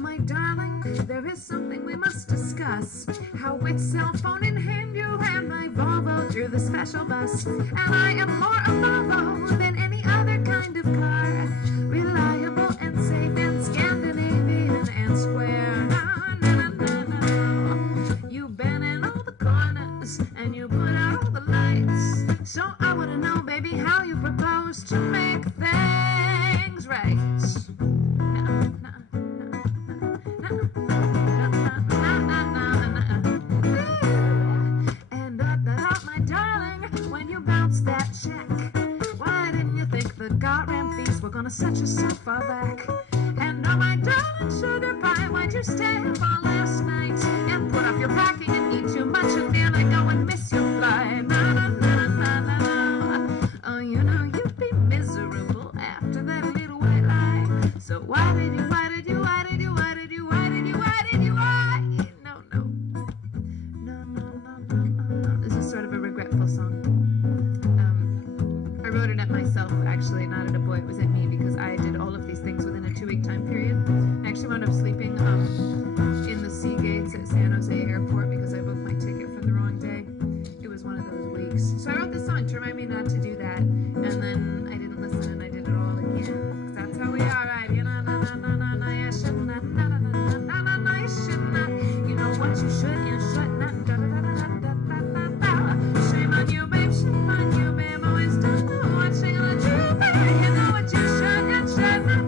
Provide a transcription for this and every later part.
my darling, there is something we must discuss. How with cell phone in hand you ran my Volvo through the special bus. And I am more a Volvo than any other kind of car. Reliable and safe and Scandinavian and square. You've been in all the corners and you put out all the lights. So I want to know, baby, how you propose to make things right. Set you so far back. And oh my darling sugar pie, why'd you stay up all last night and put off your packing and eat too much and then I go and miss your flight? Na, na, na, na, na, na. Oh, you know you'd be miserable after that little white lie. So why did you no. This is sort of a regretful song. I wrote it at myself, actually, not at a boy. It was at me because I did all of these things within a 2-week time period. I actually wound up sleeping in the sea gates at San Jose Airport because I booked my ticket for the wrong day. It was one of those weeks. So I wrote this song to remind me not to do that. And then I didn't listen and I did it all again. Because that's how we are, right? You know, you should not, you should not. You know what you should and should not. Shame on you, babe, shame on you, babe. Always don't know what you're gonna do, babe. You know what you should and should not.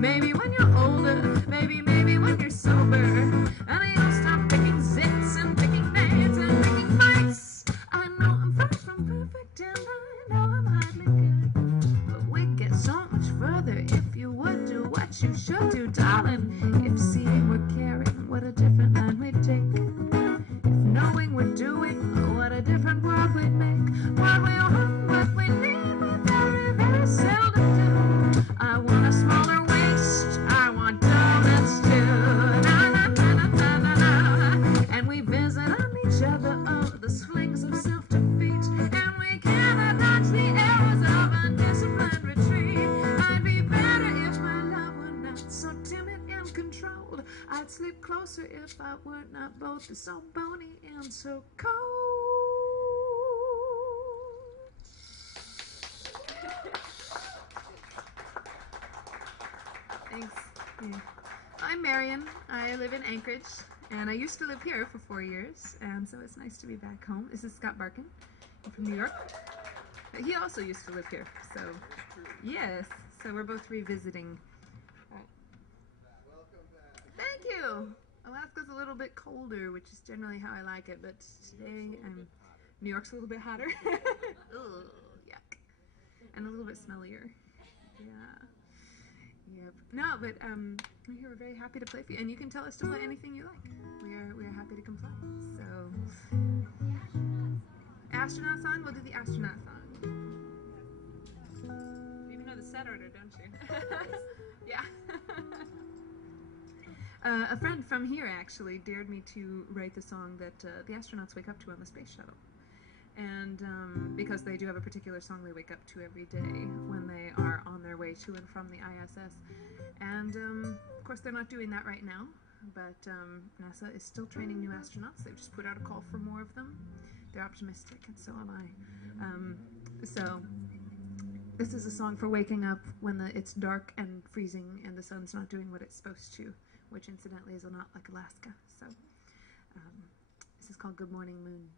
Maybe when you're older, maybe when you're sober, and you'll stop picking zits and picking names and picking fights. I know I'm far from perfect and I know I'm hardly good, but we'd get so much further if you would do what you should do, darling. If seeing were caring, what a different line we'd take. If knowing we're doing, what a different world we'd make. What we want, what we need, we very, very seldom do. I want a smaller waist, I want donuts too. Na, na, na, na, na, na, na. And we visit on each other of the slings of self-defeat, and we cannot dodge the arrows of undisciplined retreat. I'd be better if my love were not so timid and controlled. I'd slip closer if I were not both so bony and so cold. Thanks. Yeah. I'm Marian. I live in Anchorage, and I used to live here for 4 years, and so it's nice to be back home. This is Scott Barkin. I'm from New York. He also used to live here, so yes. So we're both revisiting. Welcome back. Thank you. Alaska's a little bit colder, which is generally how I like it, but today New York's a little bit hotter. Ugh, yuck. And a little bit smellier. Yeah. Yep. No, but we're here. We're very happy to play for you, and you can tell us to play anything you like. We are happy to comply. So, astronaut song. We'll do the astronaut song. You even know the set order, don't you? Yeah. A friend from here actually dared me to write the song that the astronauts wake up to on the space shuttle. And because they do have a particular song they wake up to every day when they are on their way to and from the ISS. And of course they're not doing that right now, but NASA is still training new astronauts. They've just put out a call for more of them. They're optimistic, and so am I. So this is a song for waking up when it's dark and freezing and the sun's not doing what it's supposed to, which incidentally is not like Alaska. So this is called Good Morning Moon.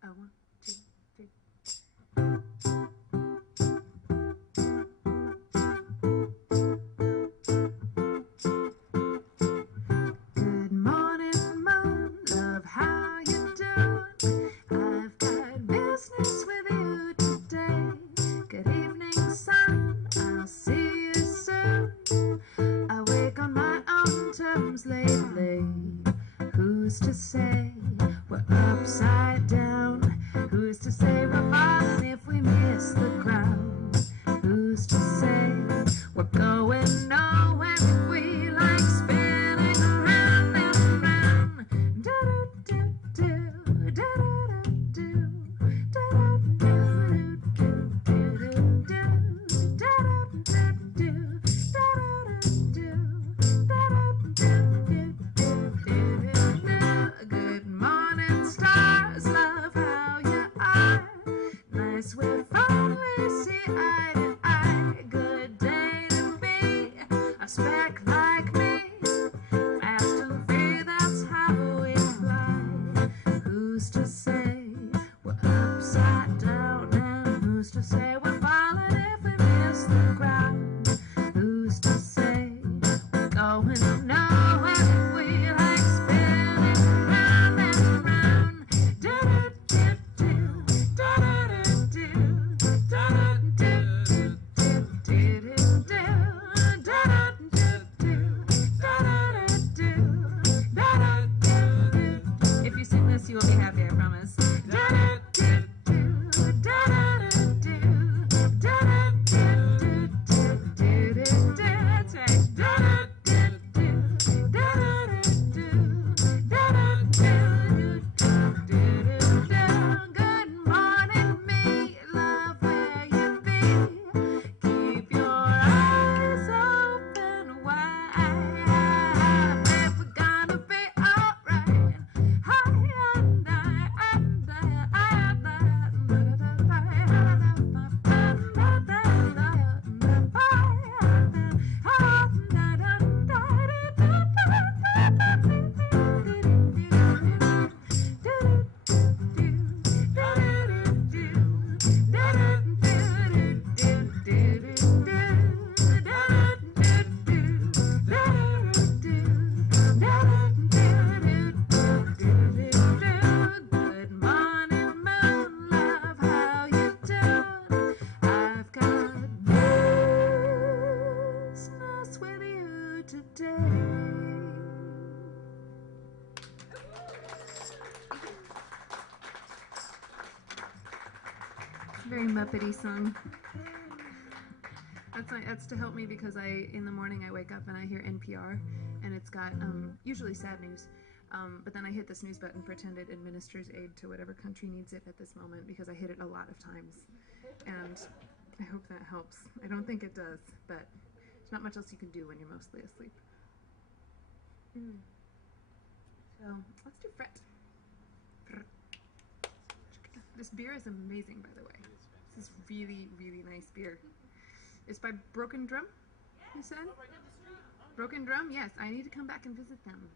1, 2, 3. Good morning, moon, love, how you doing? I've got business with you today. Good evening, sun, I'll see you soon. I wake on my own terms lately. Who's to say we're upside down? Who's to say we're falling if we miss We're going nowhere if we like spinning around and around. Do-do-do-do, do-do-do-do, Good morning, stars, love how you are. Nice we finally see eye to eye. Good day to be a speck like me. Fast and free, that's how we fly. Who's to say we're upside down? And who's to say we're falling if we miss the ground? Who's to say we're going nowhere if we like spinning round and round? Do-do-do-do, do-do-do-do, do-do-do-do, do-do-do-do, do-do-do-do, do-do-do-do. If you sing this, you will be happy, I promise. That's right. Good morning, me, love where you be. Keep your eyes open wide. If we're gonna be alright. Good morning, moon, love, how you doing? I've got business with you today. Very Muppety song. That's to help me because in the morning I wake up and I hear NPR and it's got usually sad news. But then I hit the snooze button, pretend it administers aid to whatever country needs it at this moment because I hit it a lot of times. And I hope that helps. I don't think it does, but there's not much else you can do when you're mostly asleep. So let's do fret. This beer is amazing, by the way. This is really, really nice beer. It's by Broken Drum, you said? Broken Drum? Yes, I need to come back and visit them.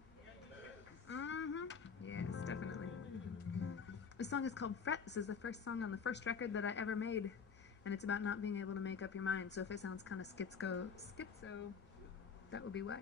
Yes, definitely. This song is called Fret. This is the first song on the first record that I ever made, and it's about not being able to make up your mind. So if it sounds kind of schizo, that would be why.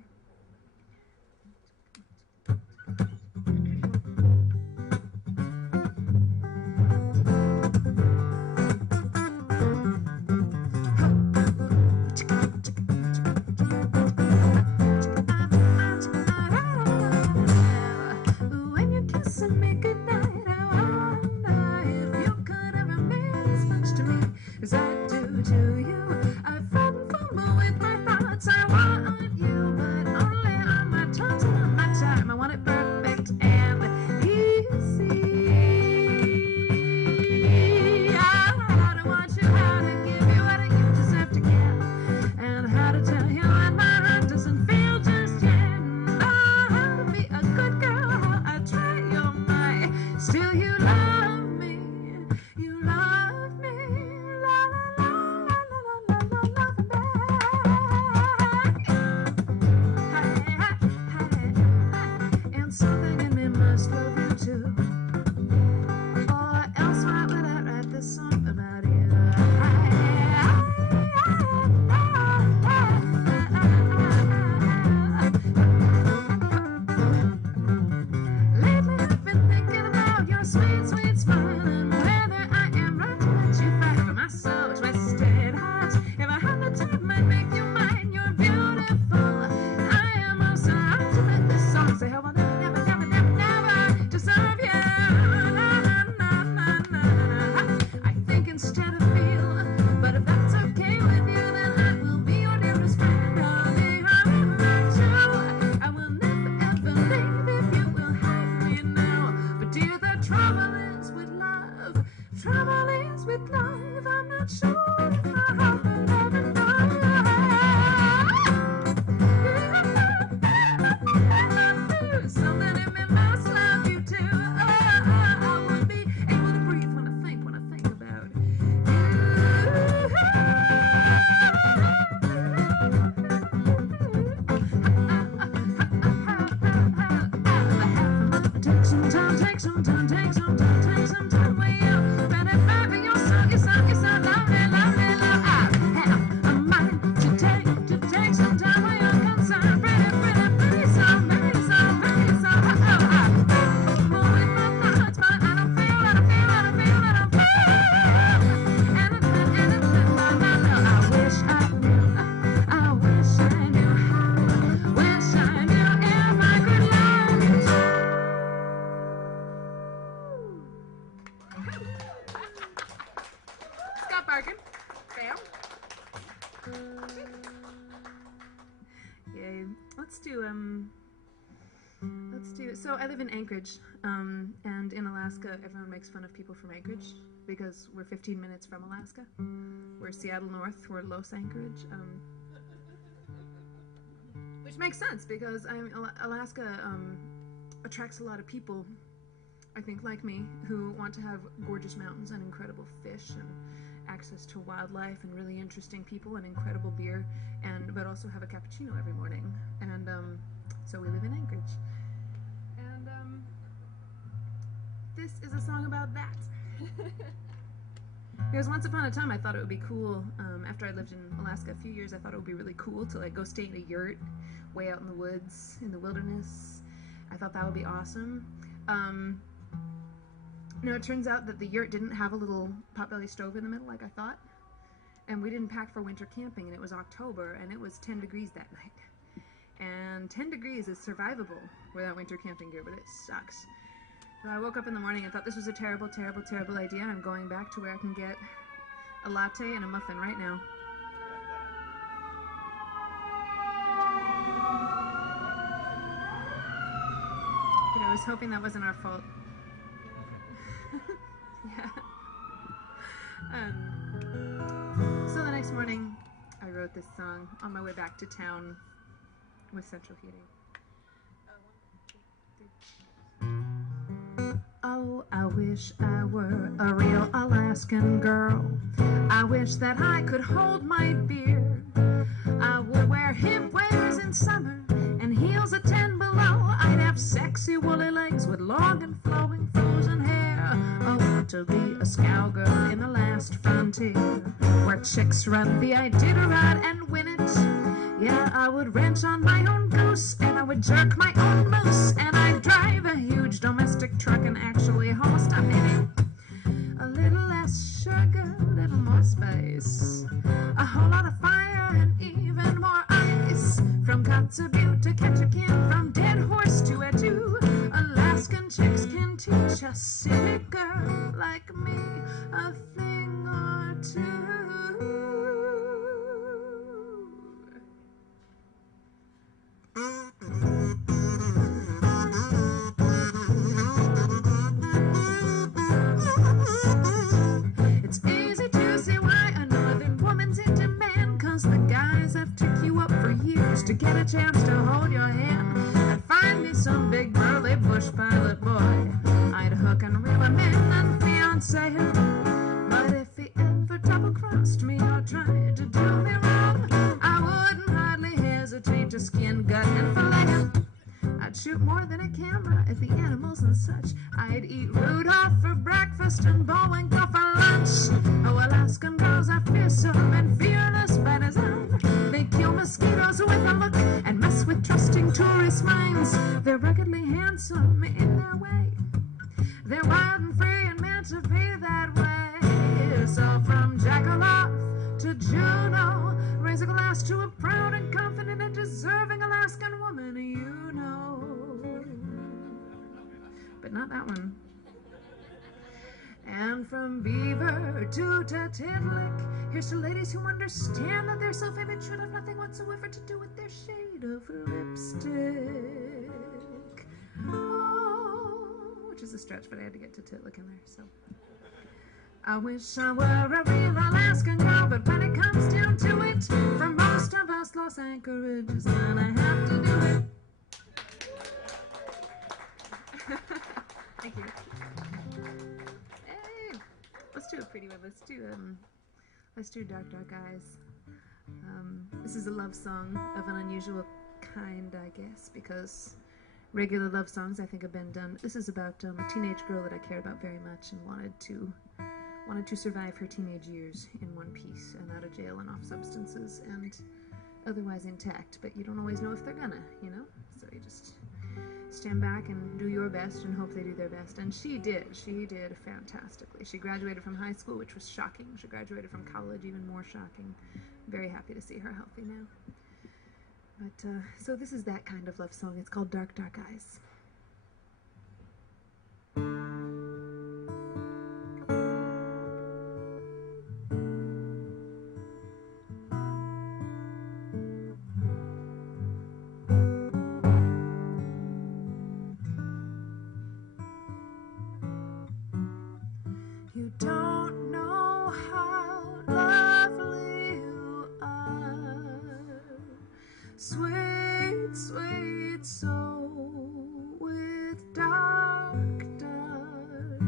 When you're kissing me goodnight, I wonder if you could ever mean as much to me as I do to you. I fret and fumble with my thoughts. I want you, but take some time, take some time, take some time with you. Better baby, you're so lovely, lovely, love. I have a mind to take some time with your concern. Pretty, pretty, pretty song, pretty song, pretty song. Moving my thoughts, but I don't feel, I don't feel, I don't feel, I don't feel. Anything, my love. I wish I knew, I wish I knew how, wish I knew if I could learn to. Scott Barkin, bam. Yay. Let's do, so I live in Anchorage, and in Alaska, everyone makes fun of people from Anchorage because we're 15 minutes from Alaska. We're Seattle North, we're Los Anchorage, which makes sense because Alaska attracts a lot of people, I think, like me, who want to have gorgeous mountains and incredible fish and access to wildlife and really interesting people and incredible beer, but also have a cappuccino every morning. And so we live in Anchorage. And this is a song about that. Because once upon a time I thought it would be cool, after I lived in Alaska a few years, I thought it would be really cool to like go stay in a yurt way out in the woods, in the wilderness. I thought that would be awesome. No, it turns out that the yurt didn't have a little potbelly stove in the middle like I thought. And we didn't pack for winter camping, and it was October, and it was 10 degrees that night. And 10 degrees is survivable without winter camping gear, but it sucks. So I woke up in the morning and thought this was a terrible, terrible, terrible idea. I'm going back to where I can get a latte and a muffin right now. But I was hoping that wasn't our fault. Yeah. So the next morning, I wrote this song on my way back to town with central heating. Oh, I wish I were a real Alaskan girl. I wish that I could hold my beer. I would wear hip waders in summer and heels at 10 below. I'd have sexy woolly legs with long and flowing frozen hair. Oh, to be a cowgirl in the last frontier, where chicks run the Iditarod and win it. Yeah, I would ranch on my own goose, and I would jerk my own moose, and I'd drive a huge domestic truck and actually haul stuff in it. A little less sugar, a little more spice, a whole lot of fire and even more ice. From Kotzebue to Ketchikan, from Dead Horse to Etu, Alaskan chicks can teach a city girl like me a thing or two. It's easy to see why a northern woman's in demand, 'cause the guys have took you up for years to get a chance to hold your hand. I'd find me some big burly bush pilot boy, I'd hook and reel him in and fiancé him. But if he ever double-crossed me or tried to do me wrong, I wouldn't hardly hesitate to skin, gut, and fillet him. I'd shoot more than a camera at the animals and such. I'd eat Rudolph for breakfast and Bullwinkle for lunch. Oh, Alaskan girls are fearsome and fearless by design. They kill mosquitoes with a look and mess with trusting tourist minds. They're ruggedly handsome in their way. They're wild and free and meant to be that way. So from Jackalope to Juno, raise a glass to a proud and confident and deserving Alaskan woman, you know. But not that one. And from Beaver to Tatitlick, here's to ladies who understand that their self-image should have nothing whatsoever to do with their shade of lipstick. Oh, which is a stretch, but I had to get to Titlick in there, so. I wish I were a real Alaskan girl, but when it comes down to it, for most of us, Los Anchorage is gonna have to do it. Thank you. Hey, let's do a pretty one. Let's do Dark, Dark Eyes. This is a love song of an unusual kind, I guess, because regular love songs I think have been done. This is about a teenage girl that I care about very much and wanted to survive her teenage years in one piece and out of jail and off substances and otherwise intact. But you don't always know if they're gonna, you know? So you just stand back and do your best and hope they do their best. And she did. She did fantastically. She graduated from high school, which was shocking. She graduated from college, even more shocking. Very happy to see her healthy now. But, so this is that kind of love song. It's called Dark, Dark Eyes. You don't know how lovely you are, sweet, sweet soul with dark, dark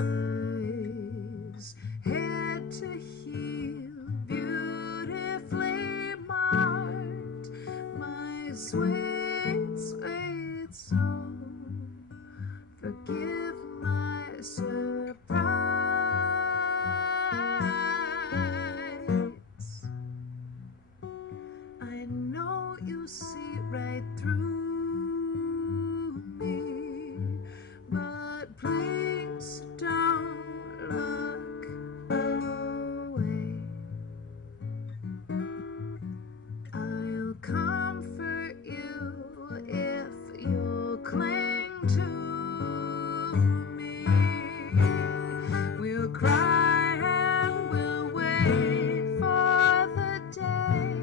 eyes, head to heel, beautifully marked, my sweet, sweet soul. Forgive my surprise. I know you see right through me, but please don't look away. I'll comfort you if you'll cling to me. We'll cry and we'll wait for the day.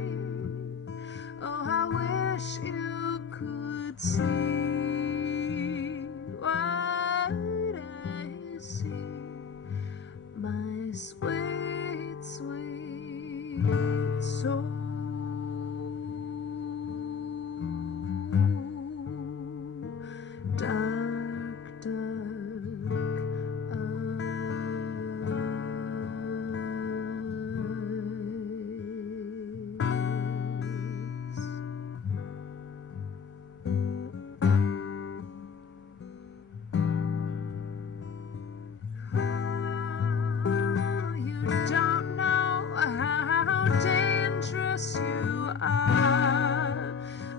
Oh, I wish you could see what I see. My sweet, sweet soul. Dark, dark You don't know how dangerous you are,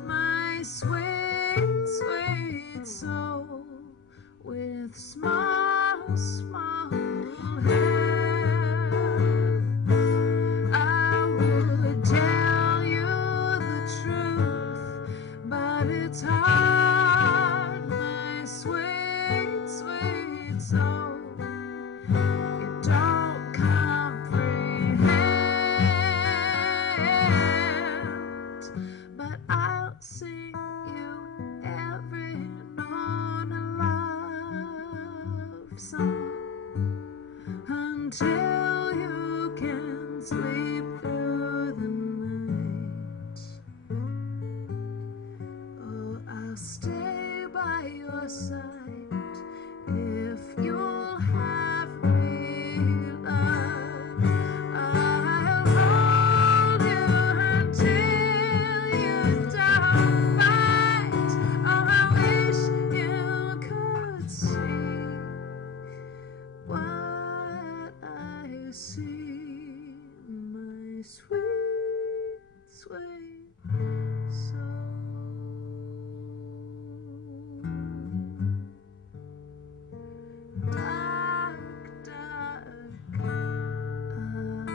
my sweet, sweet soul with small, small hands. I would tell you the truth, but it's hard, my sweet, sweet soul. You don't comprehend, but I'll sing you every note of love song until you can sleep through the night. Oh, I'll stay by your side if you'll have me, love. I'll hold you until you don't bite. Oh, I wish you could see what I see, my sweet, sweet soul. Dark, dark eyes.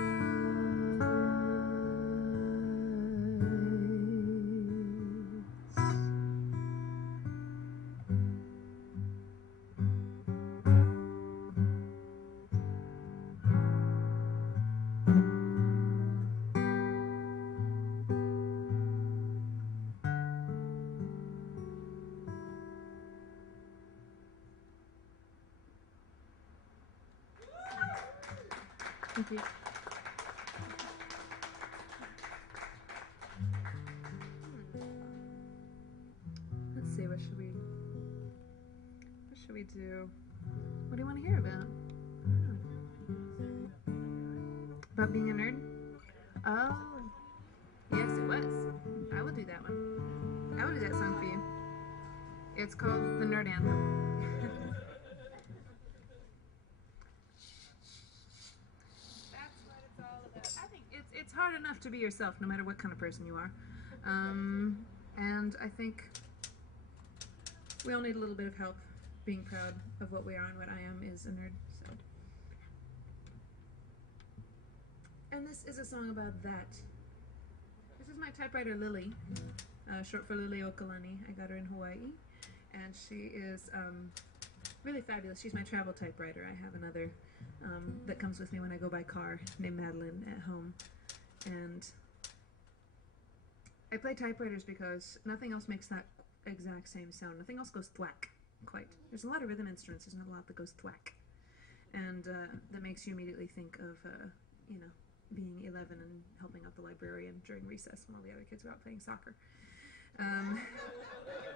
Thank you. Let's see, what should we do? What do you want to hear about? About being a nerd? Oh, yes, it was. I will do that one. I would do that song for you. It's called The Nerd Anthem. That's what it's all about. I think it's hard enough to be yourself, no matter what kind of person you are. And I think we all need a little bit of help being proud of what we are, and what I am is a nerd. So. And this is a song about that. This is my typewriter Lily, short for Lily Okalani. I got her in Hawaii, and she is really fabulous. She's my travel typewriter. I have another that comes with me when I go by car, named Madeline, at home. And I play typewriters because nothing else makes that exact same sound. Nothing else goes thwack, quite. There's a lot of rhythm instruments. There's not a lot that goes thwack. And that makes you immediately think of, you know, being 11 and helping out the librarian during recess when all the other kids were out playing soccer.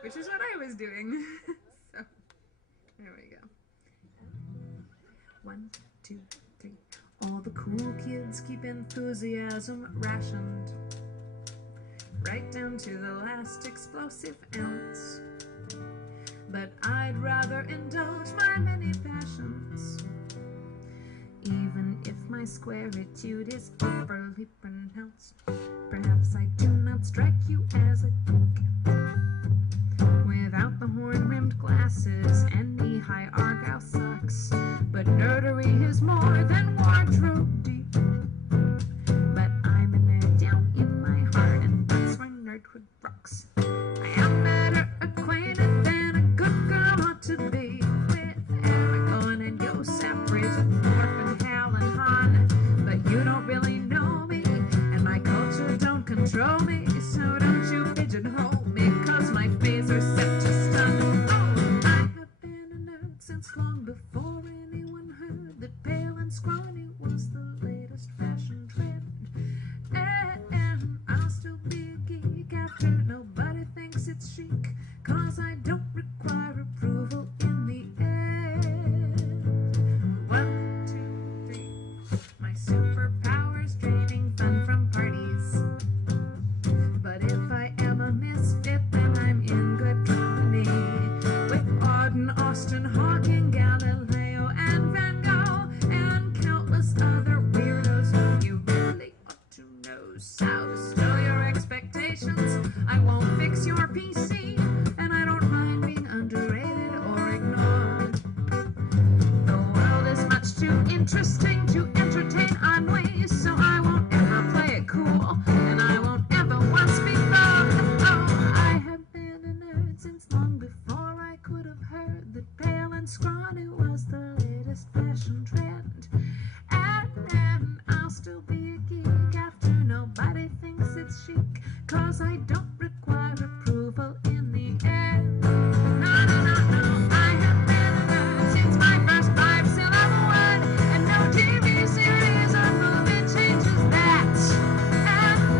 Which is what I was doing. So, there we go. 1, 2, 3. All the cool kids keep enthusiasm rationed, right down to the last explosive ounce. But I'd rather indulge my many passions, even if my squaritude is overly pronounced. Perhaps I do not strike you as a geek, without the horn-rimmed glasses and knee-high Argyle socks. But nerdery is more than wardrobe deep. But I'm a nerd down in my heart, and that's where nerdhood rocks. I am better acquainted than a good girl ought to be with Aragorn and Yosef, Bridget, Morph, and Hal and Han. But you don't really know me, and my culture don't control me. So don't you pigeonhole me, 'cause my phase are set to stun. Oh, I have been a nerd since long before anyone heard that pale and scrawny was the latest fashion trend. And I'll still be a geek after nobody thinks it's chic, 'cause I don't require approval in the end. 1, 2, 3. My superpowers draining fun from parties. But if I am a misfit, then I'm in good company with Auden, Austin, Hawking, Galileo, and Van Gogh, and countless other weirdos who you really ought to know. So stow your expectations. I won't fix your PC, and I don't mind being underrated or ignored. The world is much too interesting to entertain on ways, so I won't ever play it cool, and I won't ever once be thought. Oh, I have been a nerd since long before I could have heard that pale and scrawny was the latest fashion trend. And I'll still be a geek after nobody thinks it's chic, 'cause I don't require approval in the end. No, no, no, no, I have been a nerd since my first 5-syllable word, and no TV series or movie changes that.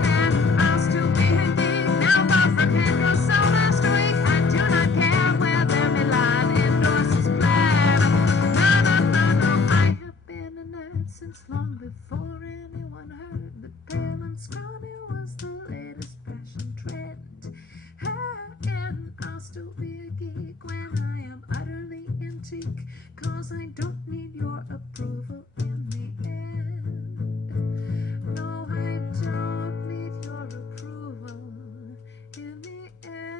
And I'll still be a geek now, far from Pedro so last week. I do not care whether Milan endorses Plaid. No, no, no, no, I have been a nerd since long before anyone heard that pale and scrawny was the latest fashion trend. And I'll still be a geek when I am utterly antique, 'cause I don't need your approval in the end. No, I don't need your approval in the end.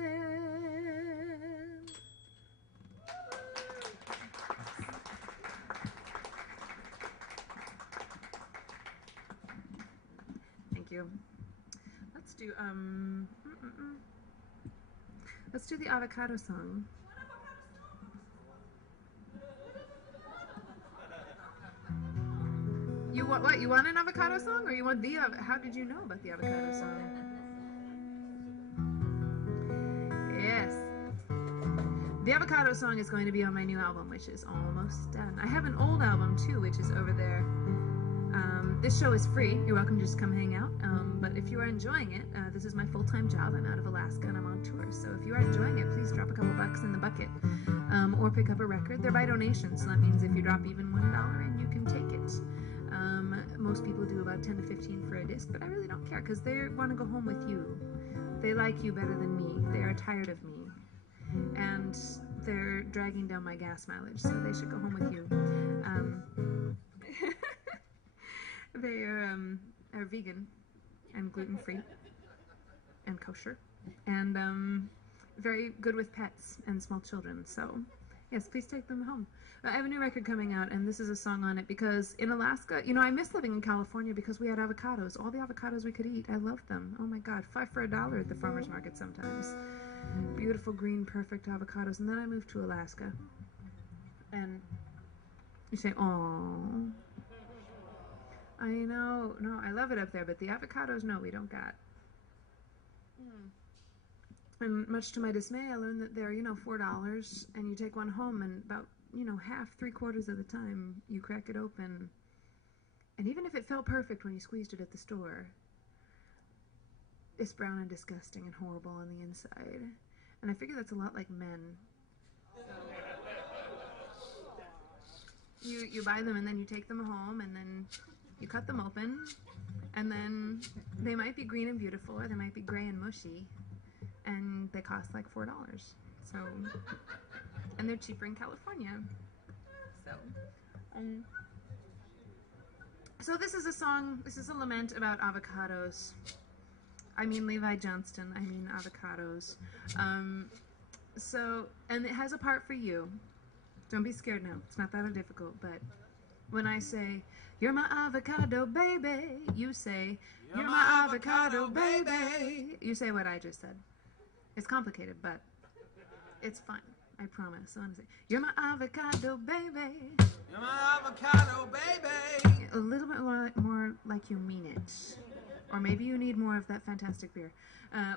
Thank you. Let's do the avocado song. You want what? You want an avocado song, or you want the? How did you know about the avocado song? Yes. The avocado song is going to be on my new album, which is almost done. I have an old album too, which is over there. This show is free. You're welcome to just come hang out. But if you are enjoying it, this is my full-time job. I'm out of Alaska and I'm on tour. So if you are enjoying it, please drop a couple bucks in the bucket, or pick up a record. They're by donation, so that means if you drop even $1 in, you can take it. Most people do about 10 to 15 for a disc, but I really don't care, because they want to go home with you They like you better than me. They are tired of me. And they're dragging down my gas mileage, so they should go home with you. They are vegan and gluten-free and kosher and very good with pets and small children. So, yes, please take them home. I have a new record coming out, and this is a song on it because in Alaska, you know, I miss living in California because we had avocados. All the avocados we could eat. I loved them. Oh my God, 5 for $1 at the farmer's market sometimes. Beautiful, green, perfect avocados. And then I moved to Alaska. And you say, oh, I know. No, I love it up there, but the avocados, no, we don't got. And much to my dismay, I learned that they're, you know, $4, and you take one home, and about, you know, half, 3/4 of the time, you crack it open. And even if it felt perfect when you squeezed it at the store, it's brown and disgusting and horrible on the inside. And I figure that's a lot like men. You buy them, and then you take them home, and then you cut them open, and then they might be green and beautiful, or they might be gray and mushy, and they cost like $4. So, and they're cheaper in California. So this is a song, this is a lament about avocados. I mean Levi Johnston, I mean avocados. And it has a part for you. Don't be scared now, it's not that difficult, but when I say, you're my avocado baby, you say, you're my avocado baby. You say what I just said. It's complicated, but it's fun, I promise. So I'm saying, you're my avocado baby. You're my avocado baby. A little bit more like you mean it. Or maybe you need more of that fantastic beer.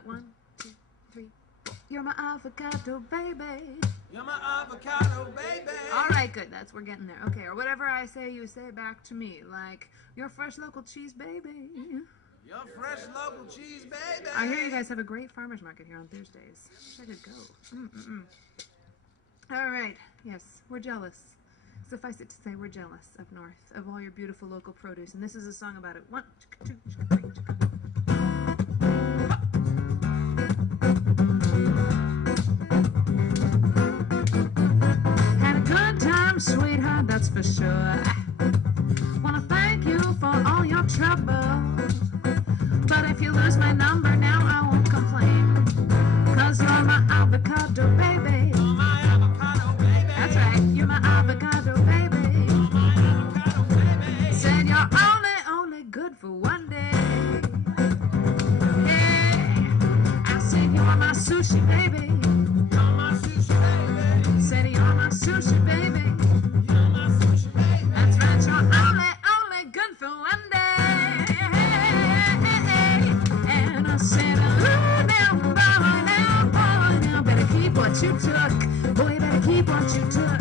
1, 2, 3, 4. You're my avocado baby. You're my avocado baby. All right, good. We're getting there. Okay, or whatever I say, you say back to me. Like, you're fresh local cheese baby. You're fresh local cheese baby. I hear you guys have a great farmer's market here on Thursdays. I could go. All right. Yes, we're jealous. Suffice it to say, we're jealous up north of all your beautiful local produce. And this is a song about it. 1, 2, 3. Had a good time, sweetheart, that's for sure. Wanna thank you for all your trouble. But if you lose my number now, I won't complain. 'Cause you're my avocado baby. You're my avocado baby. That's right, you're my avocado baby. You're my avocado baby. Said you're only good for one day. Yeah, I said you're my sushi baby. You're my sushi baby. Said you're my sushi baby. You're my sushi baby. That's right, you're only good for one day. And I said, ooh, now, better keep what you took. Boy, you better keep what you took.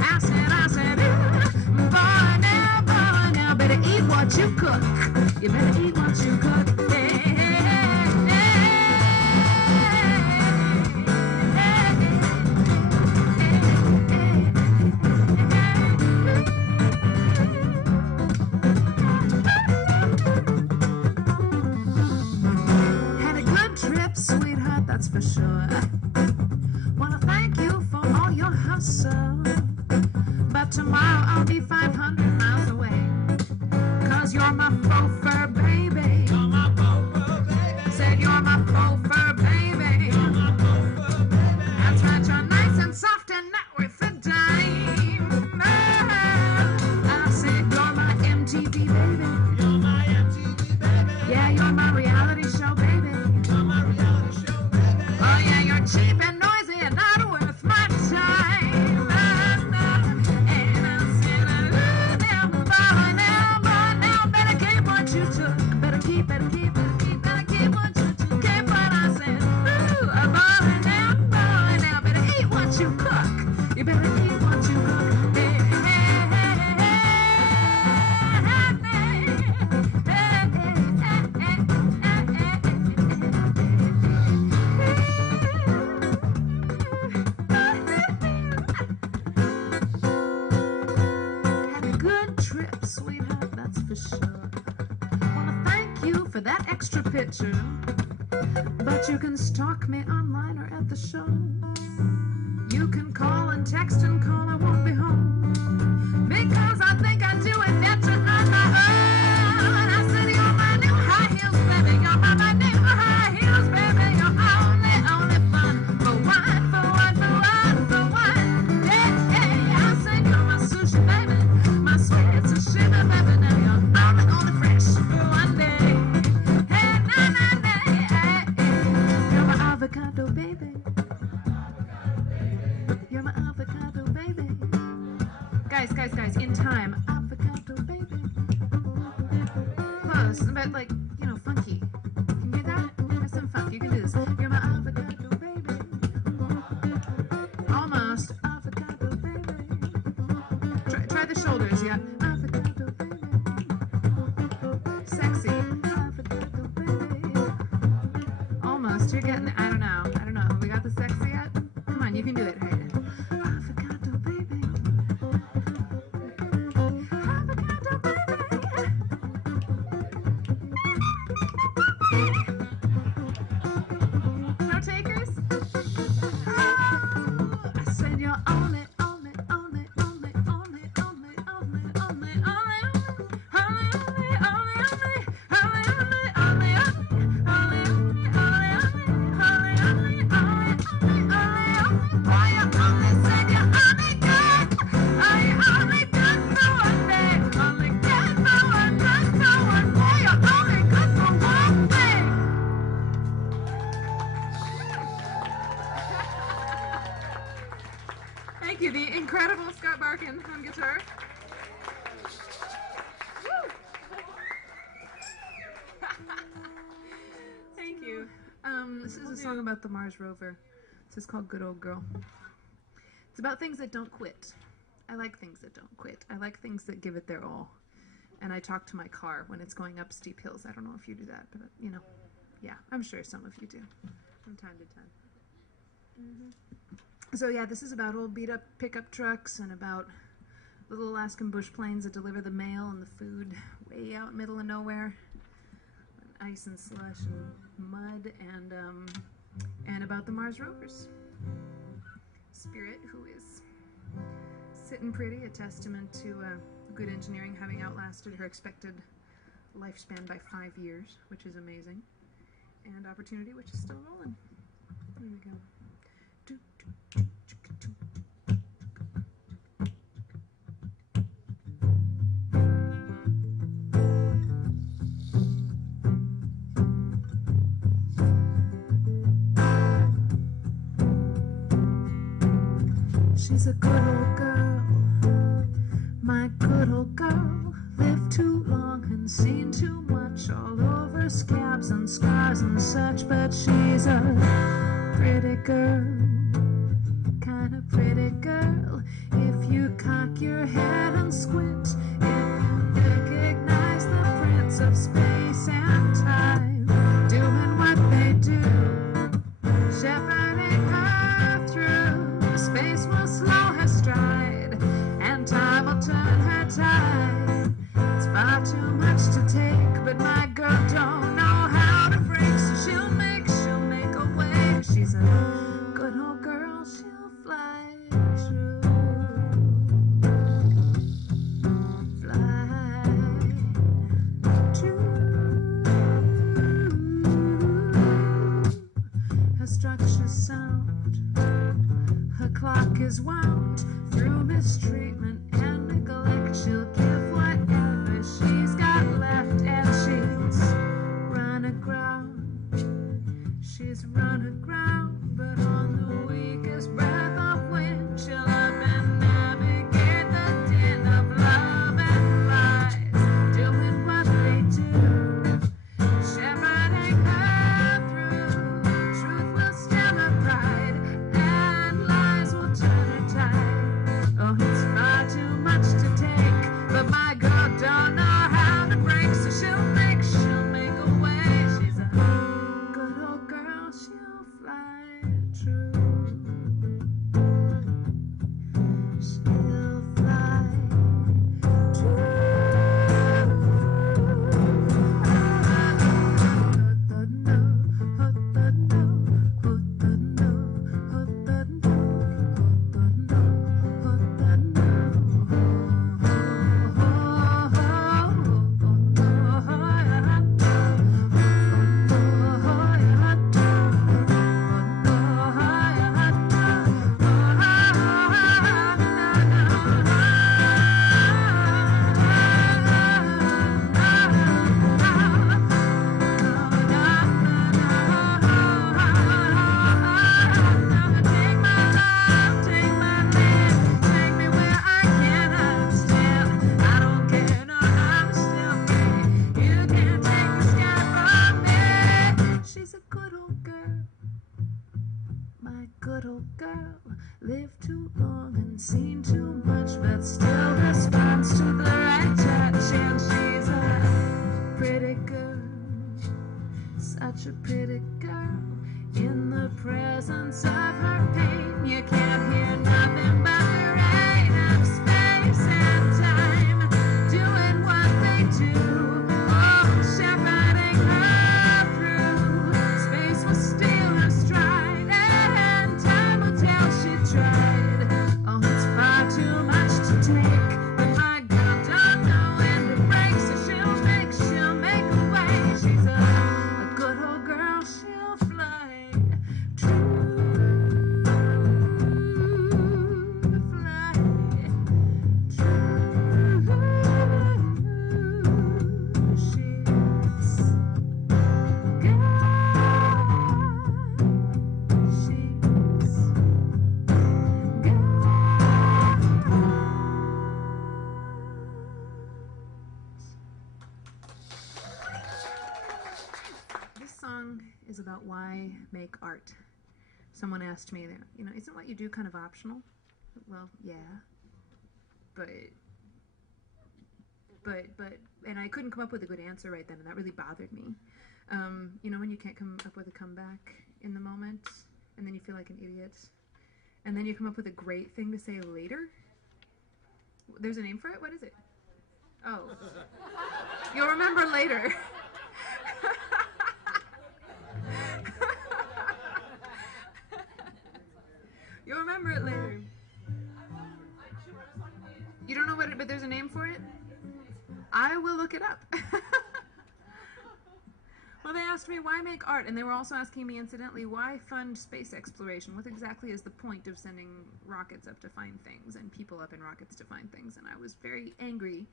I said, ooh, boy, now, better eat what you cook. You better eat what you cook. Had a good trip, sweetheart, that's for sure. Wanna thank you for all your hustle. But tomorrow I'll be 500 miles away. 'Cause you're my faux fur baby. You're my faux baby. Said you're my faux fur baby. You're my faux baby. That's right, you're nice and soft and not worth a dime. I said you're my MTV baby. You're my MTV baby. Yeah, you're my reality show baby. You're my reality show baby. Oh yeah, you're cheap and noisy and not worth my time. And I said, now, boy, better keep what you took. Better keep what you took. Keep what I said. Ooh, boy, now, better eat what you cook. You better eat what you cook. Hey, Had a good trip, sweetheart, that's for sure. Wanna thank you for that extra picture. But you can stalk me online or at the show. You can call and text and call, I won't be home. Because I think I do it better on my own. I said you're my new high heels, baby. You're my new high heels, baby. You're only fun for one, for one, for one, for one. Yeah, yeah. I said you're my sushi, baby. My sweet Tsushima, baby. Now you're only fresh for one day. Hey, na na na, hey, hey. You're my avocado, baby. You're my avocado, baby. Guys, in time, avocado, baby. Close, but like, you know, funky. Can you do that? Have some funk. You can do this. You're my avocado, baby. Almost avocado, baby. Try the shoulders, yeah. Avocado, baby. Sexy, avocado, baby. Almost. You're getting. I don't know. Have we got the sexy yet? Come on, you can do it. Right. Avocado, baby. Avocado, baby. No takers? Oh, I said you're only, only, only, only, only, only, only, only, only, Thank you, the incredible Scott Barkin on guitar. Woo! Thank you. This is a song about the Mars rover. This is called Good Old Girl. It's about things that don't quit. I like things that don't quit. I like things that give it their all. And I talk to my car when it's going up steep hills. I don't know if you do that, but you know, yeah, I'm sure some of you do from time to time. So yeah, this is about old beat-up pickup trucks and about little Alaskan bush planes that deliver the mail and the food way out middle of nowhere. And ice and slush and mud and about the Mars rovers. Spirit, who is sitting pretty, a testament to good engineering having outlasted her expected lifespan by 5 years, which is amazing. And Opportunity, which is still rolling. Here we go. She's a good old girl, my good old girl. Lived too long and seen too much, all over scabs and scars and such. But she's a pretty girl, kind of pretty girl. If you cock your head and squint, if you recognize the prints of space and time, doing what they do, shepherding her through. Space will slow her stride, and time will turn her tide. It's far too much to take, but my girl don't know how to break, so she'll make a way. She's a good old girl, she'll fly true. Fly true. Her structure's sound, her clock is wound. Through mistreatment and neglect, she'll give whatever she's got left. And she's run aground, but on the weakest breath of wind, she'll up and navigate the din of love and lies, doing what they do, shepherding her through. Truth will stem her pride, and lies will turn her tide. Oh, it's far too much to take, but my girl don't know how to break, so she'll make a way. She's a good old girl, she'll girl, lived too long and seen too much, but still responds to the right touch. And she's a pretty girl, such a pretty girl. In the presence of her pain, you can't hear nothing but the rain of space and time, doing what they do, oh, shepherding her through. Space will steal her stride, and time will tell she tried. Oh, it's far too much to take, but my girl don't know when to break, so she'll make a way. She's a good old girl, she'll fly true to fly true. She's This song is about why make art. Someone asked me, isn't what you do kind of optional? Well, yeah. But, and I couldn't come up with a good answer right then, and that really bothered me. When you can't come up with a comeback in the moment, and then you feel like an idiot, and then you come up with a great thing to say later? There's a name for it? What is it? Oh. You'll remember later. You'll remember it later. You don't know what it, but there's a name for it? I will look it up. Well, they asked me why make art, and they were also asking me, incidentally, why fund space exploration? What exactly is the point of sending rockets up to find things and people up in rockets to find things? And I was very angry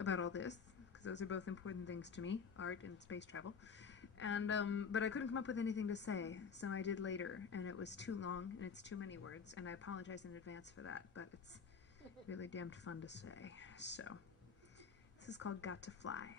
about all this, because those are both important things to me, art and space travel. And but I couldn't come up with anything to say, so I did later, and it was too long, and it's too many words, and I apologize in advance for that, but it's really damned fun to say. So, this is called Got to Fly.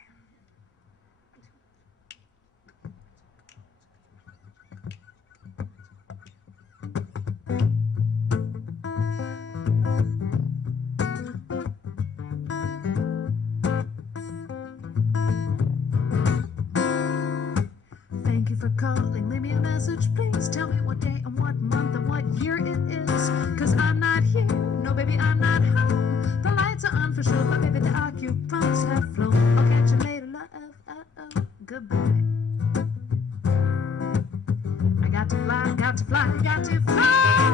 For calling, leave me a message, please. Tell me what day and what month and what year it is, cause I'm not here, no baby, I'm not home. The lights are on for sure, but baby, the occupants have flown. I'll catch you later, love, goodbye. I got to fly, got to fly, got to fly.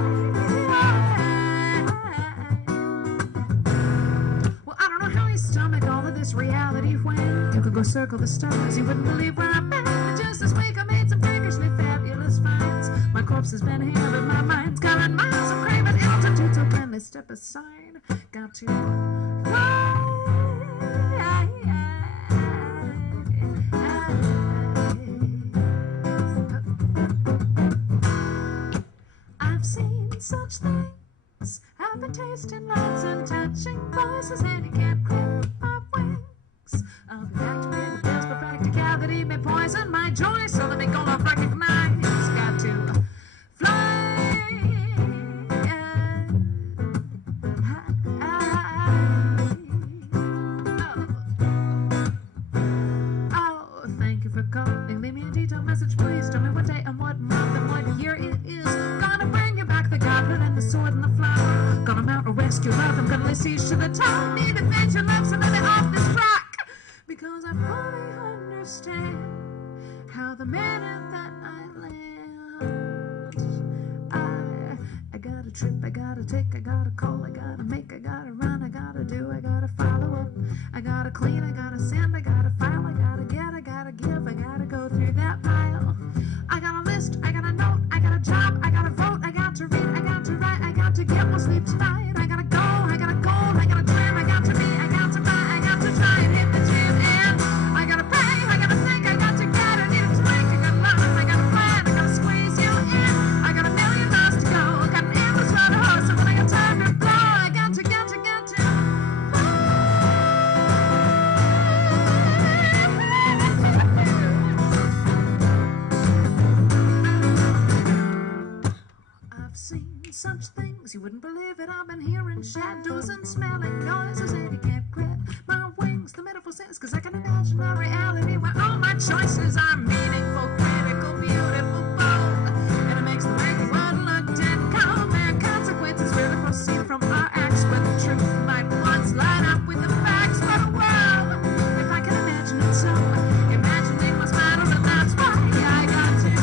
Well, I don't know how you stomach all of this reality when you could go circle the stars, you wouldn't believe where I'm at. But just this week I made some freakishly fabulous finds. My corpse has been here, but my mind's covered miles of craving altitude. So kindly step aside, got to fly. I've seen such things, I've been tasting lots and touching voices, and you can't clip my wings. I'll be back to pay the bills, but practicality may poison my joy, so let me go off recognize. Got to fly. Oh, thank you for calling. Leave me a detailed message, please. Tell me what day and what month and what year it is. Gonna bring you back the goblet and the sword and the flower. Gonna mount a rescue love. I'm gonna lay siege to the town. Need adventure love, so let me off this rock. Because I fully understand how the minute that I land, I gotta trip, I gotta take, I gotta call, I gotta make, I gotta run, I gotta do, I gotta follow up, I gotta clean, I gotta send, I gotta file, I gotta get, I gotta give, I gotta go through that pile. I got a list, I got a note, I got a job, I gotta vote, I got to read, I got to write, I got to get more sleep tonight. I gotta go, I gotta go, I gotta dream, I got to be, I got to buy, I got to try and hit the gym, and I gotta pray, I gotta think, I got to get, I need a drink, I gotta love, I gotta plan, I gotta squeeze you in. I got a million miles to go, I got an endless road to hoe, so when I got time to go, I got to. You wouldn't believe it, I've been hearing shadows and smelling noises, and you can't grab my wings, the metaphor says, cause I can imagine a reality where all my choices are meaningful, critical, beautiful, bold, and it makes the way the world look dead cold. Their consequences really proceed from our acts, where the truth might once line up with the facts. But a world, if I can imagine it so, imagining must matter, and that's why I got to go,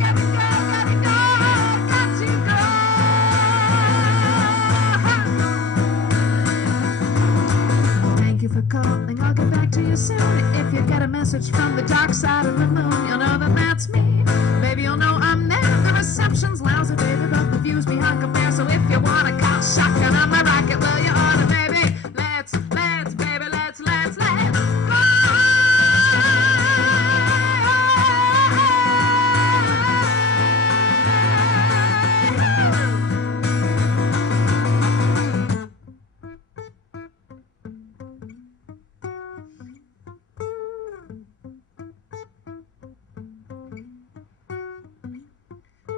got to go, got to go, got to go. Thank you for calling, I'll get back to you soon. If you get a message from the dark side of the moon, you'll know that that's me. Baby, you'll know I'm there. The reception's lousy, baby, but the view's beyond compare. So if you want to call shotgun on my rocket, well, you ought to, baby. Let's, baby, let's go.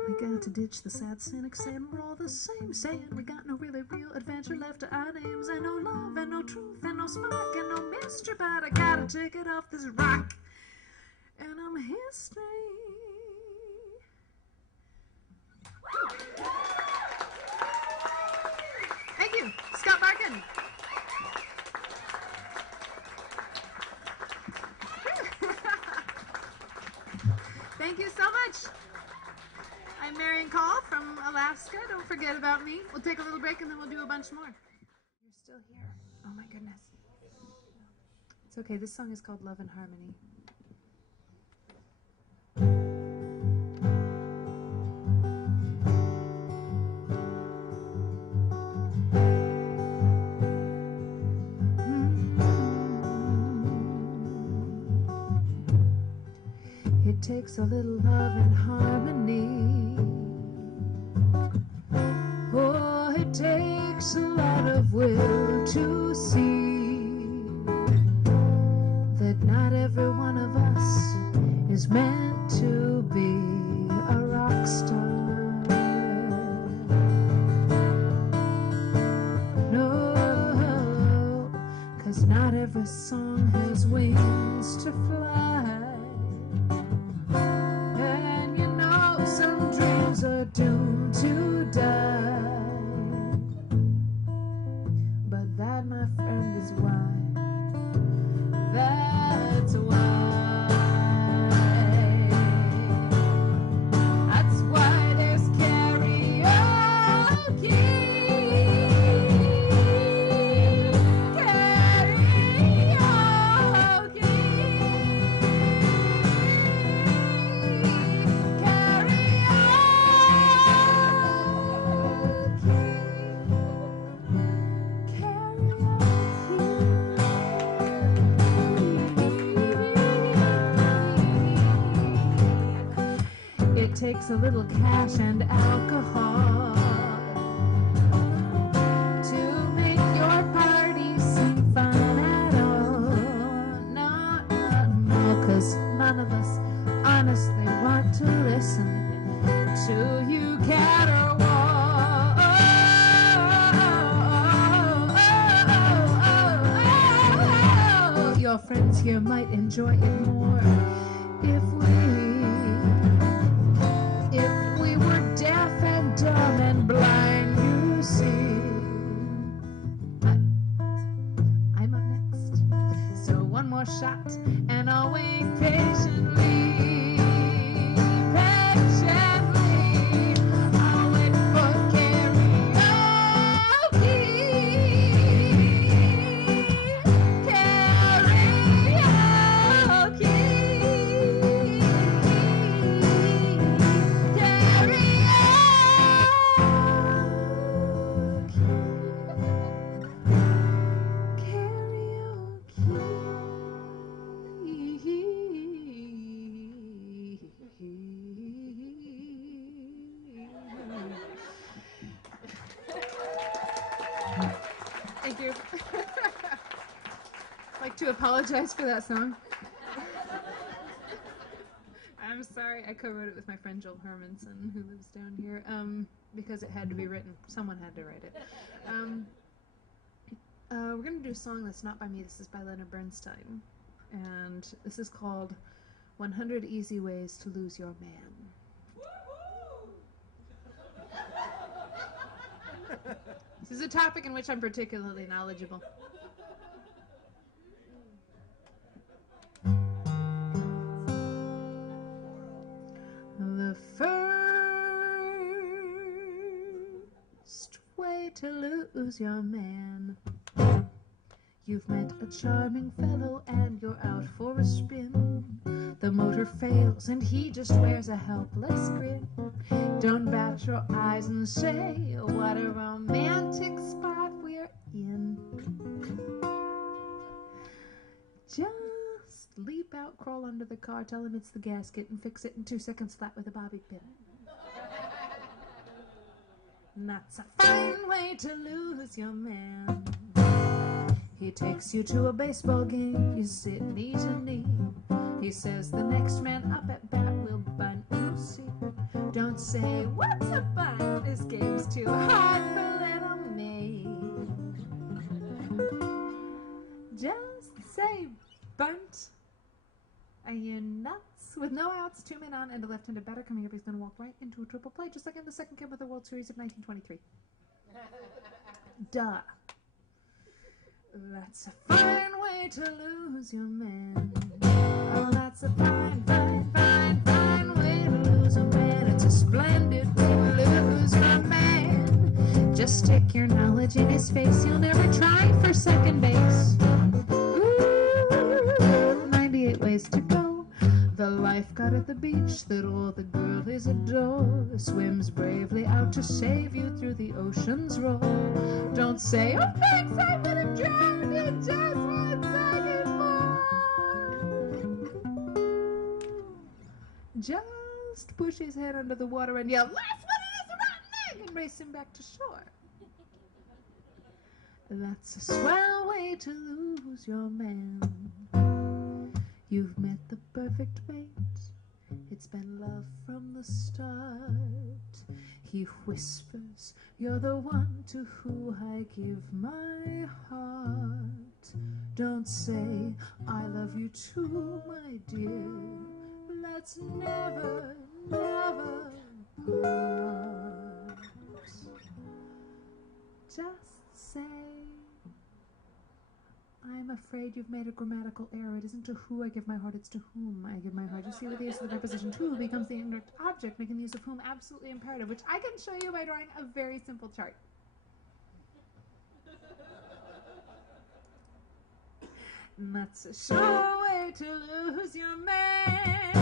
We got to ditch the sad cynic saying we're all the same, saying we got no really real adventure left to our names, and no love and no truth and no spark and no mystery, but I gotta take it off this rock, and I'm history. Thank you, Scott Barkin. Thank you so much. I'm Marian from Alaska. Don't forget about me. We'll take a little break and then we'll do a bunch more. You're still here. Oh my goodness. It's okay. This song is called Love and Harmony. It takes a little love and harmony. Oh, it takes a lot of will to see that not every one of us is meant to be a rock star. No, 'cause not every song has wings to fly. And you know some dreams are doomed to die. But that, my friend, is why. That's why. That's why there's karaoke. It takes a little cash and alcohol to make your party seem fun at all. No, no, no, 'cause none of us honestly want to listen to you caterwaul. Your friends here might enjoy it more if we were deaf and dumb and blind, you see. But I'm up next, so one more shot and I'll wait patiently. Patiently, I'll wait for karaoke. Thank you. I'd like to apologize for that song. I'm sorry. I co-wrote it with my friend Joel Hermanson, who lives down here, because it had to be written. Someone had to write it. We're going to do a song that's not by me. This is by Leonard Bernstein. And this is called 100 Easy Ways to Lose Your Man. This is a topic in which I'm particularly knowledgeable. The first way to lose your man. You've met a charming fellow and you're out for a spin. The motor fails and he just wears a helpless grin. Don't bat your eyes and say, what a romantic spot we're in. Just leap out, crawl under the car, tell him it's the gasket, and fix it in 2 seconds flat with a bobby pin. And that's a fine way to lose your man. He takes you to a baseball game, you sit knee to knee. He says the next man up at bat will bunt, you see. Don't say, what's a bunt? This game's too hard for little me. Just say bunt. Are you nuts? With no outs, 2 men on, and a left-handed batter coming up, he's going to walk right into a triple play, just like in the second game of the World Series of 1923. Duh. That's a fine way to lose your man. Oh, that's a fine, fine, fine, fine way to lose a man. It's a splendid way to lose my man. Just stick your knowledge in his face. You'll never try for second base. Ooh, 98 ways to go. The lifeguard at the beach that all the girlies adore swims bravely out to save you through the ocean's roar. Don't say, oh thanks, I would have drowned you just one second more. Just push his head under the water and yell, last one is a rotten egg, and race him back to shore. That's a swell way to lose your man. You've met the perfect mate. It's been love from the start. He whispers, you're the one to who I give my heart. Don't say, I love you too, my dear. Let's never, never part. Just say, I'm afraid you've made a grammatical error. It isn't to who I give my heart, it's to whom I give my heart. You see, with the use of the preposition to becomes the indirect object, making the use of whom absolutely imperative, which I can show you by drawing a very simple chart. And that's a sure way to lose your man.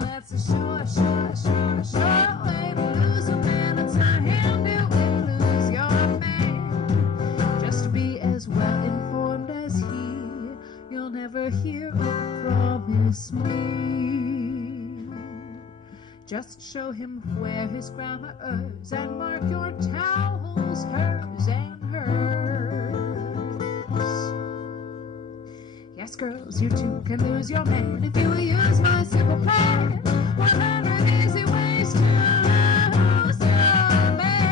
That's a sure, sure, sure, sure way to lose a man. It's a handy way to lose your man. Just be as well informed as he. You'll never hear a promise me. Just show him where his grammar errs and mark your towels hers and hers. Yes, girls, you too can lose your man if you use my simple plan. 100 easy ways to lose your man.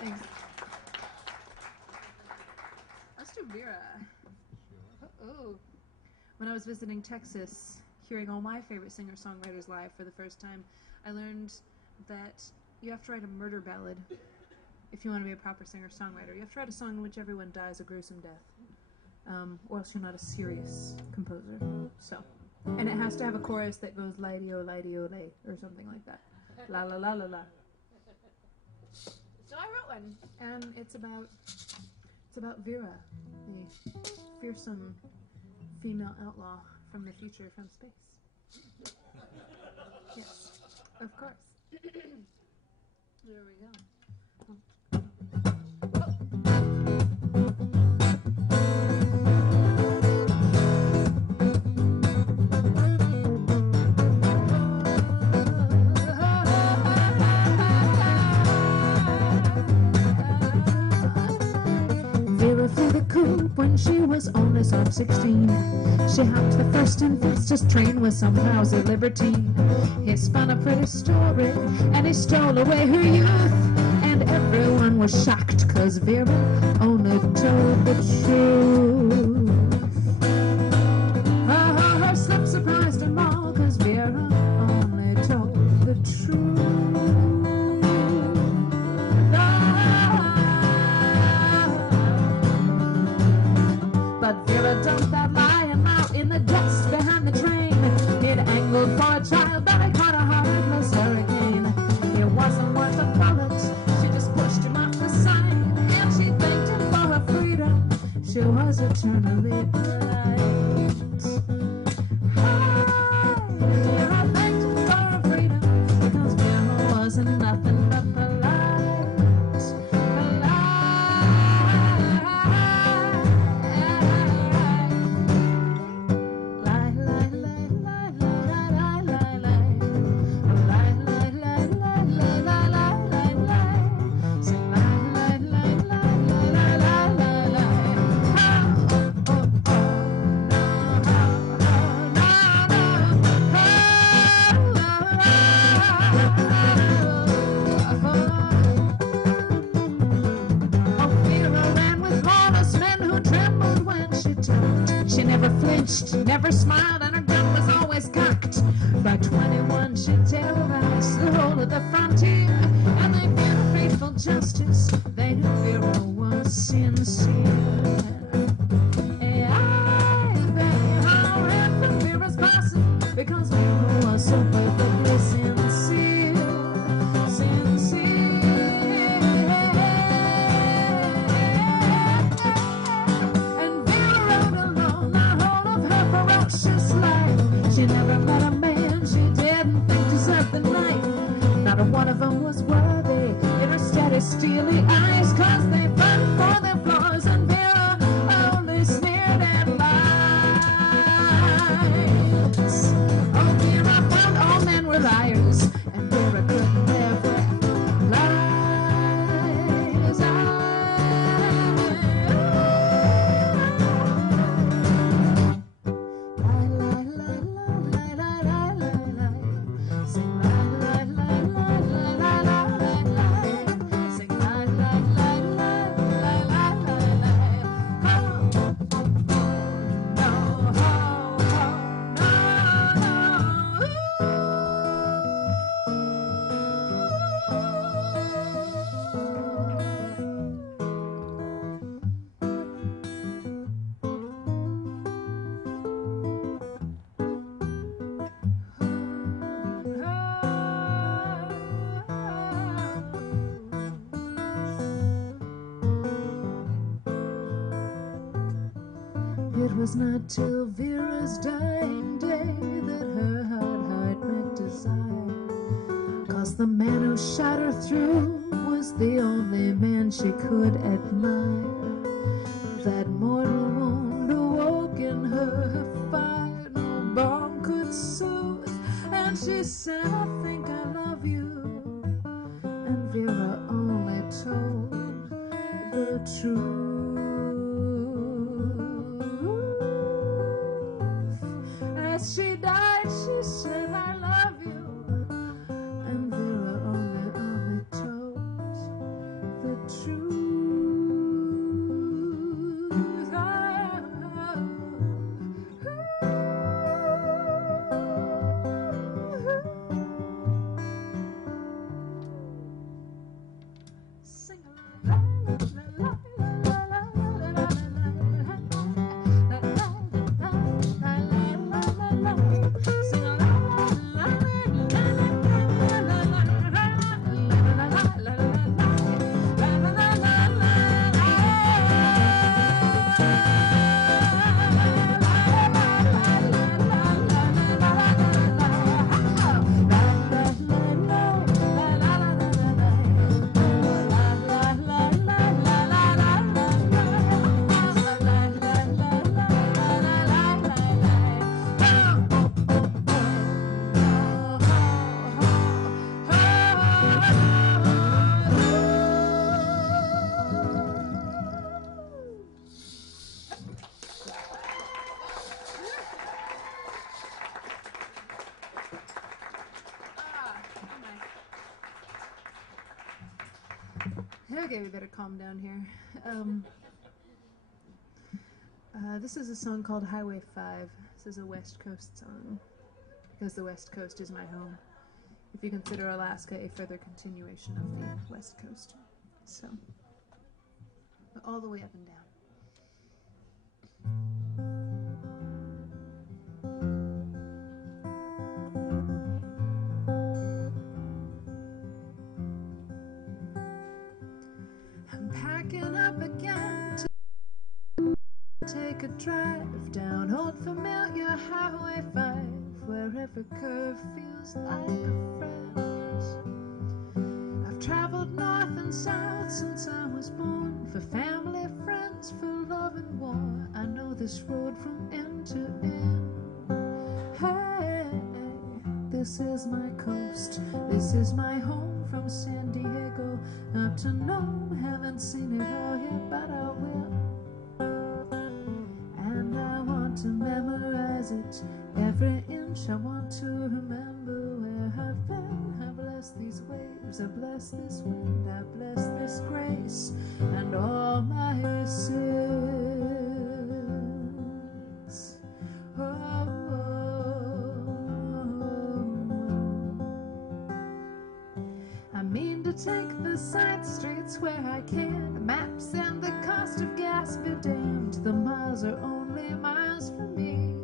Thanks. Let's do Vera. Uh-oh. When I was visiting Texas, hearing all my favorite singer-songwriters live for the first time, I learned that you have to write a murder ballad if you want to be a proper singer-songwriter. You have to write a song in which everyone dies a gruesome death, or else you're not a serious composer. So, and it has to have a chorus that goes lady-o, lady-o, lay, or something like that. La la la la la. So I wrote one, and it's about Vera, the fearsome female outlaw from the future, from space. Yes, of course. There we go. when she was only some 16. She hopped the first and fastest train with some lousy libertine. He spun a pretty story and he stole away her youth. And everyone was shocked 'cause Vera only told the truth. Her slip surprised them all 'cause Vera only told the truth. But Vera dumped that lion out in the dust behind the train. He'd angled for a child, but he caught a heartless hurricane. It wasn't worth a bullet, she just pushed him off the side. And she thanked him for her freedom, she was eternally polite. Vera thanked him for her freedom, because Vera wasn't nothing but polite. She never flinched, never smiled, and her gun was always cocked. By 21, she terrorized the whole of the frontier, and they feared her faithful justice. They knew Vera was sincere. I ran from Vera's posse because Vera was so perfectly sincere. She never met a man she didn't think deserved the night. Not a one of them was worthy in her steady, steely eyes, 'cause they fought for their flaws and Vera only sneered at lies. Oh, Vera found all men were liars, and Vera couldn't live with lies. It was not till Vera's dying day that her heart met desire. 'Cause the man who shot her through was the only man she could admire. That mortal wound awoke in her a fire no balm could soothe. And she said, I think I love you. And Vera only told the truth. As she died, she said, I love you. And Vera only told the truth. Okay, we better calm down here. This is a song called Highway 5. This is a West Coast song because the West Coast is my home. If you consider Alaska a further continuation of the West Coast. So, all the way up and down. I'm packing up again to take a drive down old familiar Highway 5, where every curve feels like a friend. I've traveled north and south since I was born, for family, friends, for love and war. I know this road from end to end. Hey, this is my coast, this is my home, from San Diego up to Nome. Haven't seen it all yet, but I will. And I want to memorize it, every inch. I want to remember where I've been. I bless these waves, I bless this wind, I bless this grace, and all my sins. I mean to take the side streets where I can. Maps and the cost of gas be damned. The miles are only miles for me.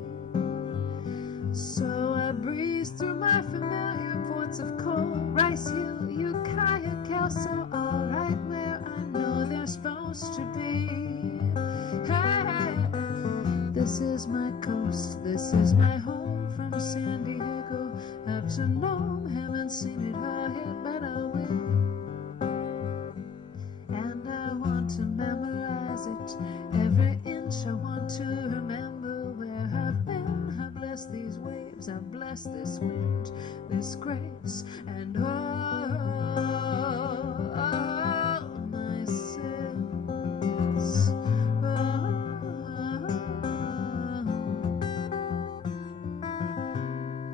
So I breeze through my familiar ports of call, Rice Hill, Ukiah, Kelso, all right where I know they're supposed to be. Hey, this is my coast, this is my home, from San Diego up to Nome. Haven't seen it all yet, but I will. And I want to memorize it, every inch. I want to remember where I've been. I bless these waves, I bless this wind, this grace, and all my sins.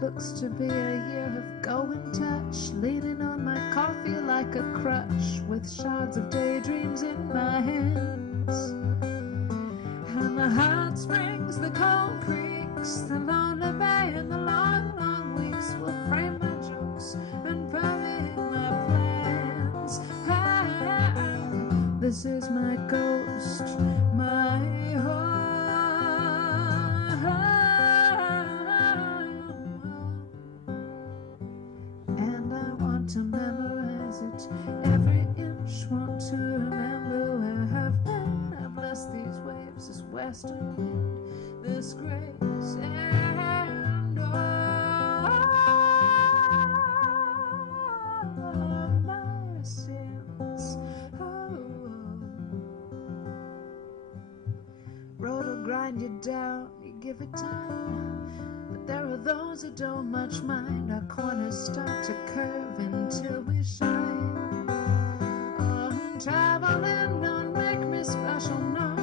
Looks to be a year of going touch, leaning on my coffee like a crutch, with shards of daydreams in my hands. And the hot springs, the cold creeks, the lonely bay, and the long, long weeks will frame my jokes and permeate my plans. This is my ghost, my home. And I want to memorize it, every inch. Want to remember where I've been. I bless these waves, this western wind, this grace, and all my sins. Road will grind you down, you give it time, but there are those who don't much mind. Our corners start to curve until we shine. Oh, traveling don't make me special, no.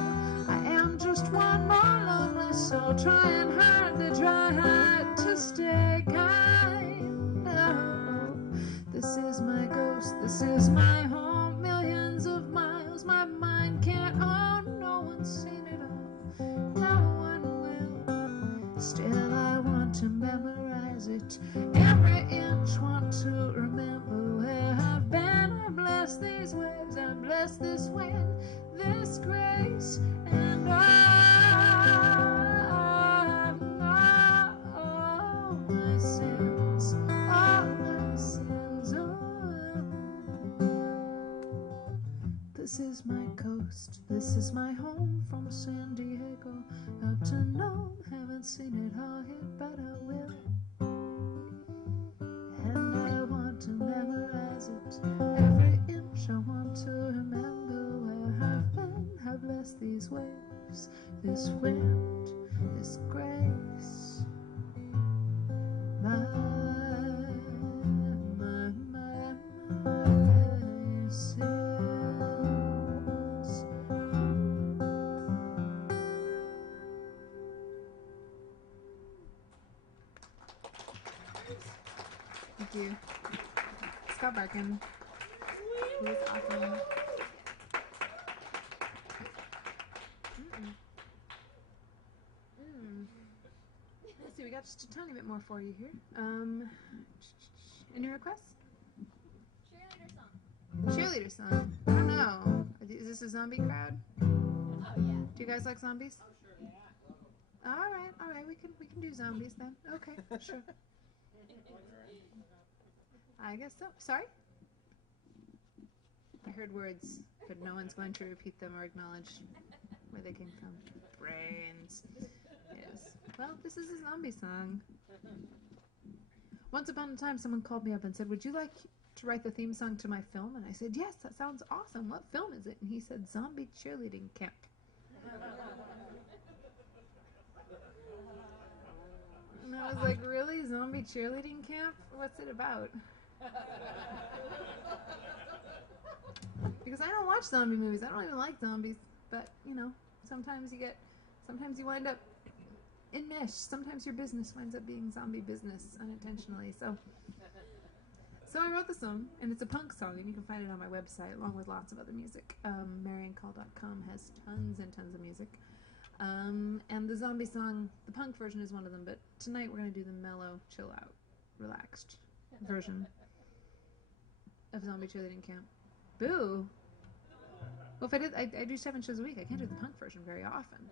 I am just one more lonely soul, trying hard to stay kind. Oh, this is my ghost, this is my home, millions of miles my mind can't own. No one's seen it all, no one will. Still I want to memorize it, every inch. Want to remember where I've been. I bless these waves, I bless this wind, this grace, and all my sins, all my sins. This is my coast, this is my home, from San Diego up to Nome. Haven't seen it all yet, but I will. And I want to memorize it, every inch. I want to remember where I've been. I bless these waves, this wind, this grace, my sins. Thank you. Scott Barkin. He was awesome. We got just a tiny bit more for you here. Any requests? Cheerleader song. Cheerleader song. I don't know. Is this a zombie crowd? Oh yeah. Do you guys like zombies? All right. We can do zombies then. Okay, sure. I guess so. Sorry? I heard words, but no one's going to repeat them or acknowledge where they came from. Brains. Yes. Well, this is a zombie song. Once upon a time, someone called me up and said, "Would you like to write the theme song to my film?" And I said, "Yes, that sounds awesome. What film is it?" And he said, "Zombie Cheerleading Camp." And I was like, "Really? Zombie Cheerleading Camp? What's it about?" Because I don't watch zombie movies. I don't even like zombies. But, you know, sometimes you wind up enmeshed. Sometimes your business winds up being zombie business unintentionally. So I wrote the song, and it's a punk song, and you can find it on my website along with lots of other music. mariancall.com has tons and tons of music. And the zombie song, the punk version is one of them, but tonight we're going to do the mellow, chill out, relaxed version of Zombie Cheerleading Camp. Boo! Well, if I do 7 shows a week. I can't do the punk version very often.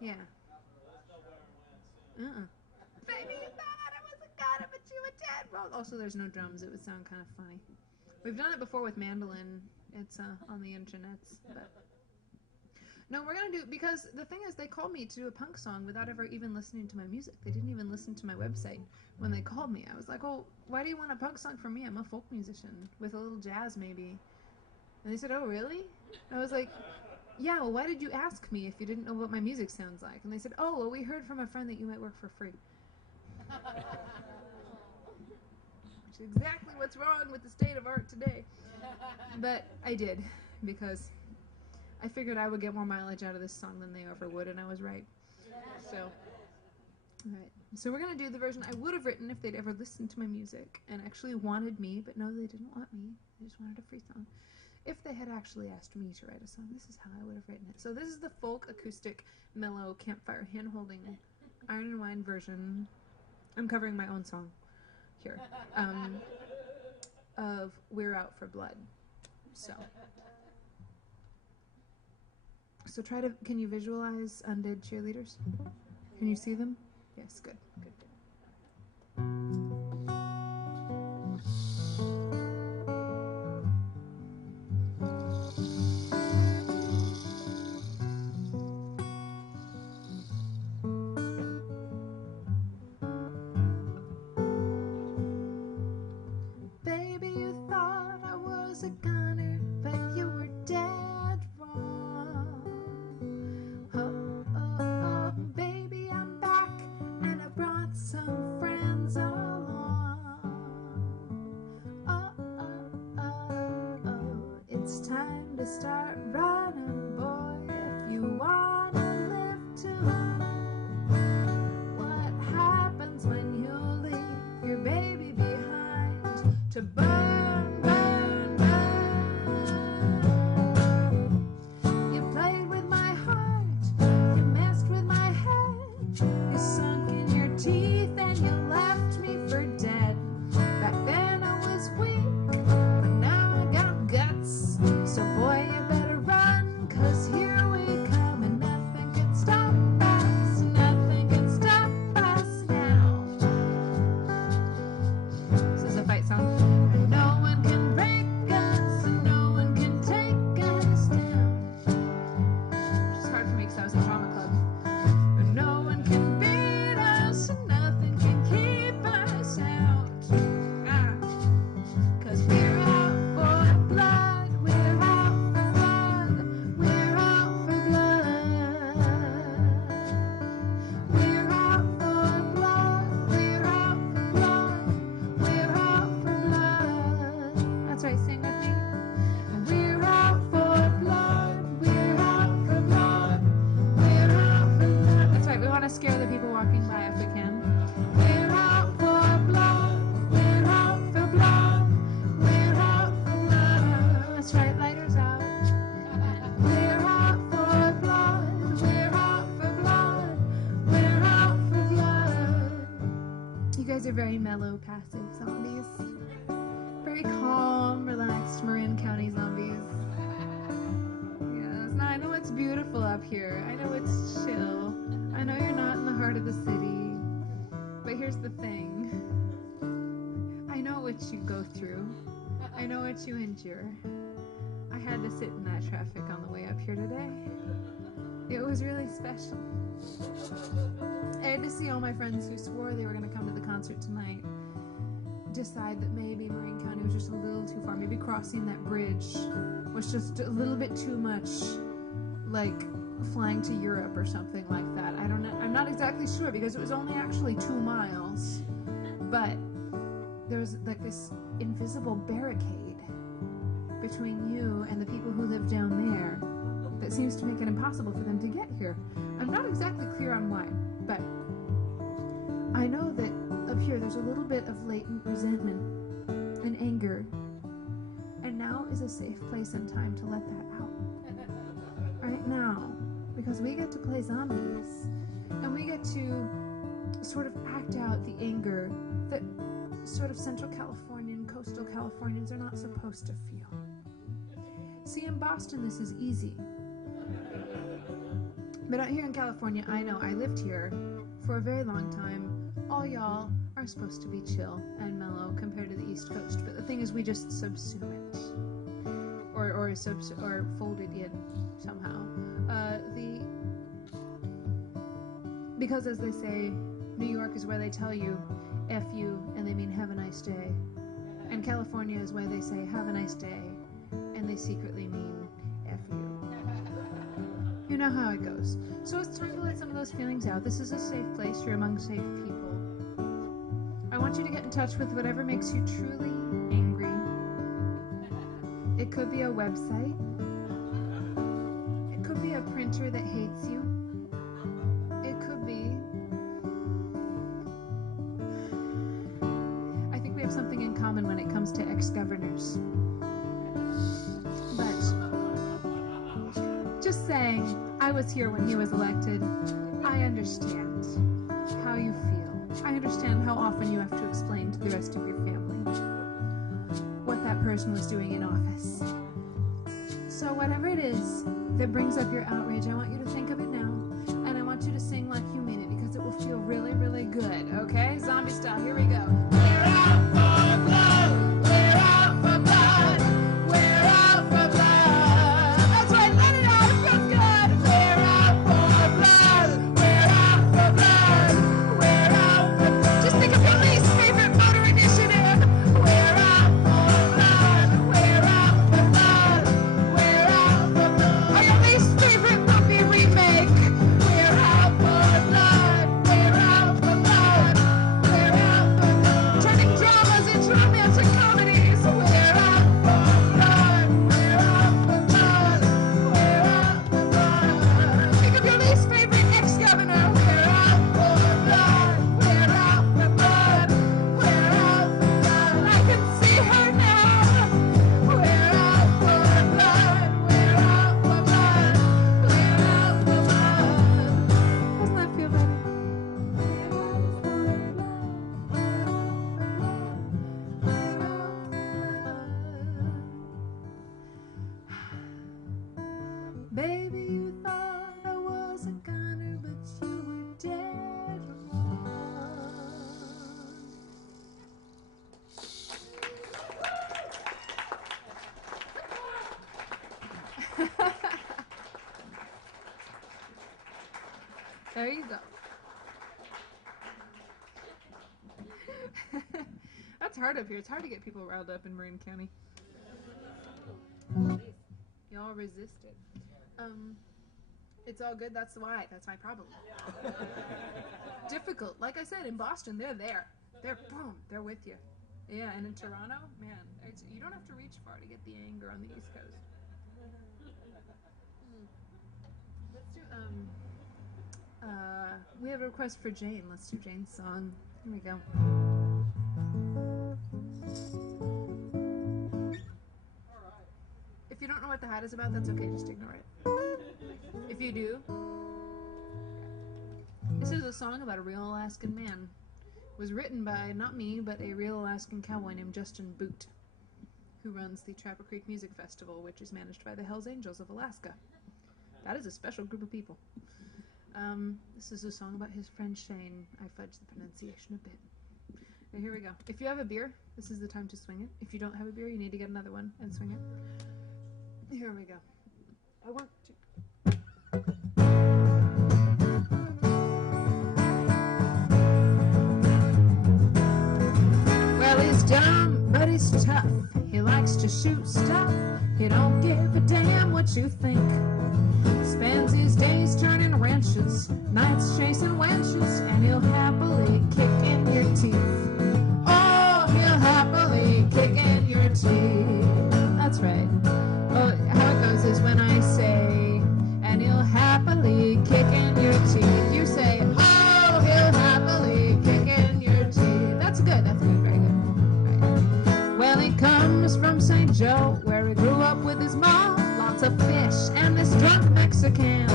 Yeah. Baby, you thought I was a god, but you were dead. Well, also there's no drums. It would sound kind of funny. We've done it before with mandolin. It's on the internets, but no, we're gonna do it because the thing is, they called me to do a punk song without ever even listening to my music. They didn't even listen to my website when they called me. I was like, "Oh, why do you want a punk song from me? I'm a folk musician with a little jazz, maybe." And they said, "Oh, really?" I was like, "Yeah, well, why did you ask me if you didn't know what my music sounds like?" And they said, "Oh, well, we heard from a friend that you might work for free." Which is exactly what's wrong with the state of art today. But I did, because I figured I would get more mileage out of this song than they ever would, and I was right. So, alright. So we're going to do the version I would have written if they'd ever listened to my music and actually wanted me, but no, they didn't want me. They just wanted a free song. If they had actually asked me to write a song, this is how I would have written it. So this is the folk, acoustic, mellow, campfire, hand-holding, iron and wine version. I'm covering my own song here. Of We're Out for Blood. So try to, can you visualize undead cheerleaders? Can you see them? Yes, good. Baby, you thought I was a gunner, but you were dead wrong. Oh, baby, I'm back, and I brought some friends along. Oh, it's time to start running, boy, if you want to live to know what happens when you leave your baby behind to burn, burn, burn. You played with my heart, you messed with my head, you sunk in your teeth and you left me for dead. Back then I was weak, but now I got guts. So boy, you better run, 'cause here we come, and nothing can stop us, nothing can stop us now. This is a fight song. No very mellow, passive zombies. Very calm, relaxed Marin County zombies. Yes, now I know it's beautiful up here. I know it's chill. I know you're not in the heart of the city. But here's the thing. I know what you go through. I know what you endure. I had to sit in that traffic on the way up here today. It was really special. I had to see all my friends who swore they were going to come to the concert tonight decide that maybe Marian County was just a little too far. Maybe crossing that bridge was just a little bit too much like flying to Europe or something like that. I don't know. I'm not exactly sure because it was only actually 2 miles. But there was like this invisible barricade between you and the people who live down there that seems to make it impossible for them to get here. I'm not exactly clear on why, but I know that up here there's a little bit of latent resentment and anger, and now is a safe place and time to let that out. Right now, because we get to play zombies, and we get to sort of act out the anger that sort of Central Californian, coastal Californians are not supposed to feel. See, in Boston, this is easy. But out here in California, I know I lived here for a very long time. All y'all are supposed to be chill and mellow compared to the East Coast. But the thing is, we just subsume it. Or fold it in somehow. Because as they say, New York is where they tell you, F you, and they mean have a nice day. And California is where they say, have a nice day, and they secretly mean F you. You know how it goes. So it's time to let some of those feelings out. This is a safe place. You're among safe people. I want you to get in touch with whatever makes you truly angry. It could be a website. It could be a printer that hates you. It could be... I think we have something in common when it comes to ex-governors. But just saying, I was here when he was elected. I understand how you feel. I understand how often you have to explain to the rest of your family what that person was doing in office. So whatever it is that brings up your outrage, I want you to think of it now, and I want you to sing like you mean it, because it will feel really, really good, okay? Zombie style, here we go. We're out for blood! We're out for blood! We're out for blood! That's right, let it out, it feels good! We're out for blood! We're out for blood! We're out for blood! Just think of your least favorite voter initiative! We're out for blood! We're out for blood! We're out for blood! Or your least favorite movie remake! We're out for blood! We're out for blood! We're out for blood! Turning dramas into romantic comedies! We're out for blood! We're out for blood! We're out for blood! Think of your least favorite ex-governor! We're out for blood! We're out for blood! We're out for blood! I can see her now! We're out for blood! We're out for blood! We're out for blood! Doesn't that feel better? Baby, you thought I was a goner, but you were dead wrong. There you go. That's hard up here. It's hard to get people riled up in Marin County. Y'all resisted. It's all good. That's why. That's my problem. Difficult. Like I said, in Boston, they're there. They're boom. They're with you. Yeah, and in Toronto, man, you don't have to reach far to get the anger on the East Coast. Let's do we have a request for Jane. Let's do Jane's song. Here we go. If you don't know what the hat is about, that's okay. Just ignore it. If you do, this is a song about a real Alaskan man was written by, not me, but a real Alaskan cowboy named Justin Boot, who runs the Trapper Creek Music Festival, which is managed by the Hells Angels of Alaska. That is a special group of people. This is a song about his friend Shane. I fudged the pronunciation a bit. Okay, here we go. If you have a beer, this is the time to swing it. If you don't have a beer, you need to get another one and swing it. Here we go. I want to... Well, he's dumb, but he's tough. He likes to shoot stuff. He don't give a damn what you think. Spends his days turning wrenches, nights chasing wenches, and he'll happily kick in your teeth. Oh, he'll happily kick in your teeth. That's right. Well, how it goes is when I say, and he'll happily kick in your teeth, you say, oh, he'll happily kick in your teeth. That's good, very good. Right. Well, he comes from St. Joe, where he grew up with his mom. Lots of fish and this drunk Mexican.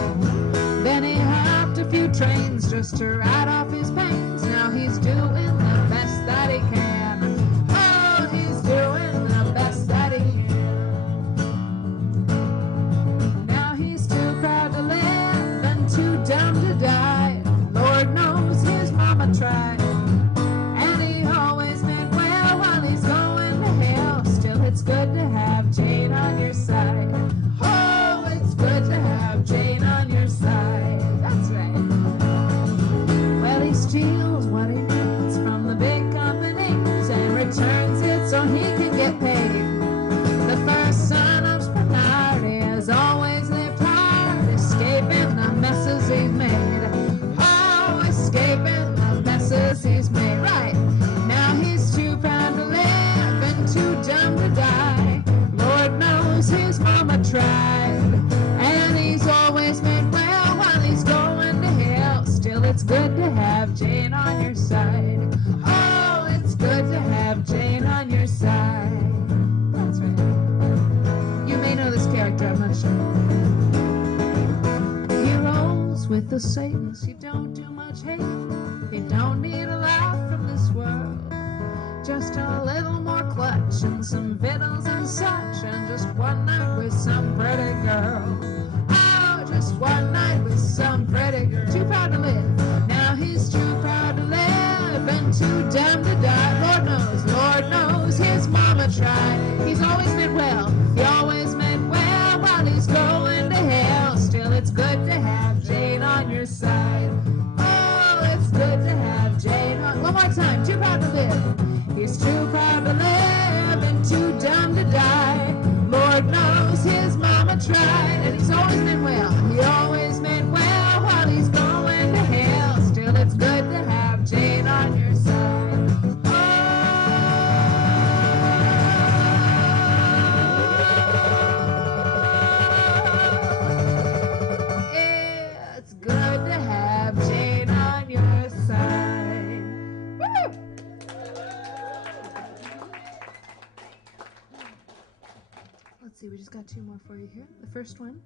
Then he hopped a few trains just to ride off his pains. Now he's doing the best that he can. Oh, he's doing the best that he can. Now he's too proud to live and too dumb to die. Lord knows his mama tried. And he always meant well while he's going to hell. Still, it's good to have Jane on your side. Oh, it's good to have Jane on your side. That's right. Well, he steals what he needs from the big companies and returns it so he can get paid. The first son of Spanardi has always lived hard, escaping the messes he's made. Oh, escaping the messes he's made. Right. Now he's too proud to live and too dumb to die. Lord knows his mama tried. And he's always meant well while he's going to hell. Still, it's good to have Jane on your side. Oh, it's good to have Jane on your side. That's right. You may know this character, I'm not sure. He rolls with the Satans. He don't do much hate. He don't need a lot from this world. Just a little more clutch and some victuals and such, and just one night with some pretty girl. Oh, just one night with some pretty girl. Too proud to live. Now he's too proud to live and too dumb to die. Lord knows his mama tried. He's always meant well. He always meant well while he's going to hell. Still, it's good to have Jane on your side. Oh, it's good to have Jane on. One more time. Too proud to live. He's too proud to live and too dumb to die. Lord knows his mama tried. And he's always meant well. He always meant well while he's going to hell. Still, it's good to have Jane on your side. Oh, it's good to have Jane on your side. Woo! Let's see, we just got two more for you here. The first one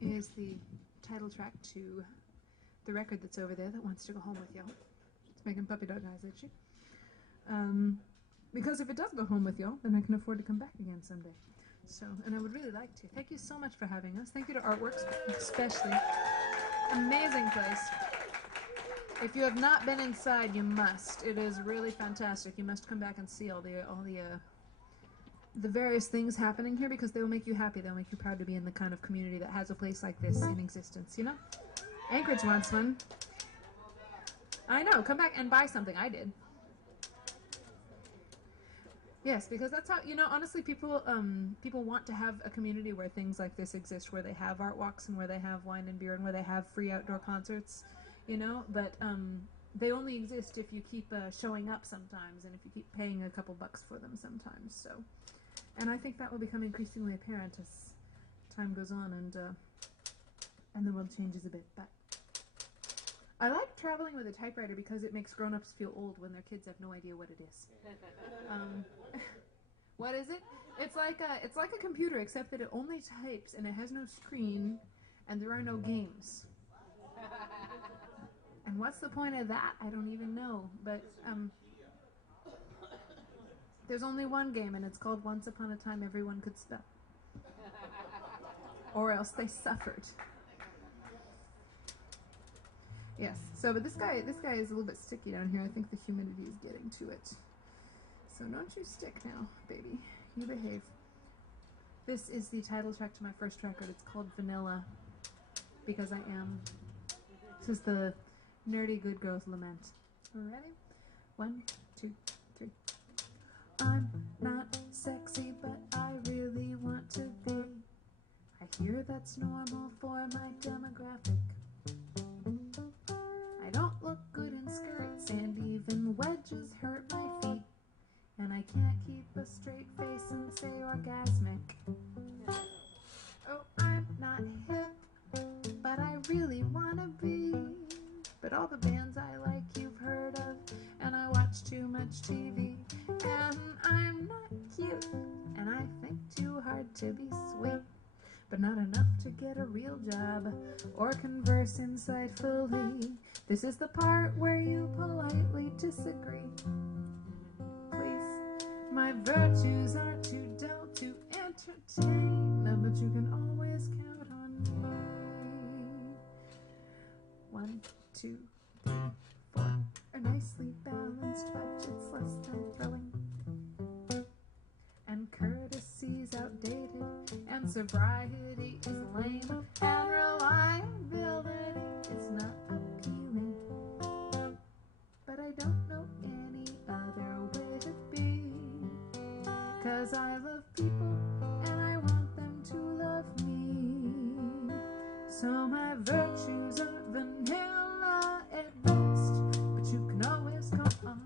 is the title track to the record that's over there that wants to go home with y'all. It's making puppy dog eyes at you. Because if it does go home with y'all, then I can afford to come back again someday. So, and I would really like to. Thank you so much for having us. Thank you to Artworks, especially. Amazing place. If you have not been inside, you must. It is really fantastic. You must come back and see all the various things happening here, because they will make you happy. They'll make you proud to be in the kind of community that has a place like this in existence, you know? Anchorage wants one. I know. Come back and buy something. I did. Yes, because that's how, you know, honestly, people want to have a community where things like this exist, where they have art walks and where they have wine and beer and where they have free outdoor concerts, you know, but they only exist if you keep showing up sometimes and if you keep paying a couple bucks for them sometimes, so. And I think that will become increasingly apparent as time goes on and the world changes a bit, but I like traveling with a typewriter because it makes grown-ups feel old when their kids have no idea what it is. What is it? It's like a computer, except that it only types and it has no screen and there are no games. And And what's the point of that? I don't even know. But there's only one game, and it's called Once Upon a Time Everyone Could Spell. Or else they suffered. Yes. So, but this guy is a little bit sticky down here. I think the humidity is getting to it. So don't you stick now, baby. You behave. This is the title track to my first record. It's called Vanilla, because I am. This is the nerdy good girl's lament. Ready? 1, 2, 3. I'm not sexy, but I really want to be. I hear that's normal for my demographic. I don't look good in skirts, and even wedges hurt my feet. And I can't keep a straight face and say orgasmic. Oh, I'm not hip, but I really wanna be. But all the bands I like you've heard of, and I watch too much TV. And I'm not cute, and I think too hard to be sweet. But not enough to get a real job or converse insightfully. This is the part where you politely disagree. Please, my virtues are too dull to entertain, but you can always count on me. 1, 2, 3, 4. A nicely balanced budget's less than thrilling. And courtesy's outdated, and sobriety is lame, and reliability is not appealing. But I don't know any other way to be, 'cause I love people and I want them to love me. So my virtues are vanilla at best, but you can always count on me.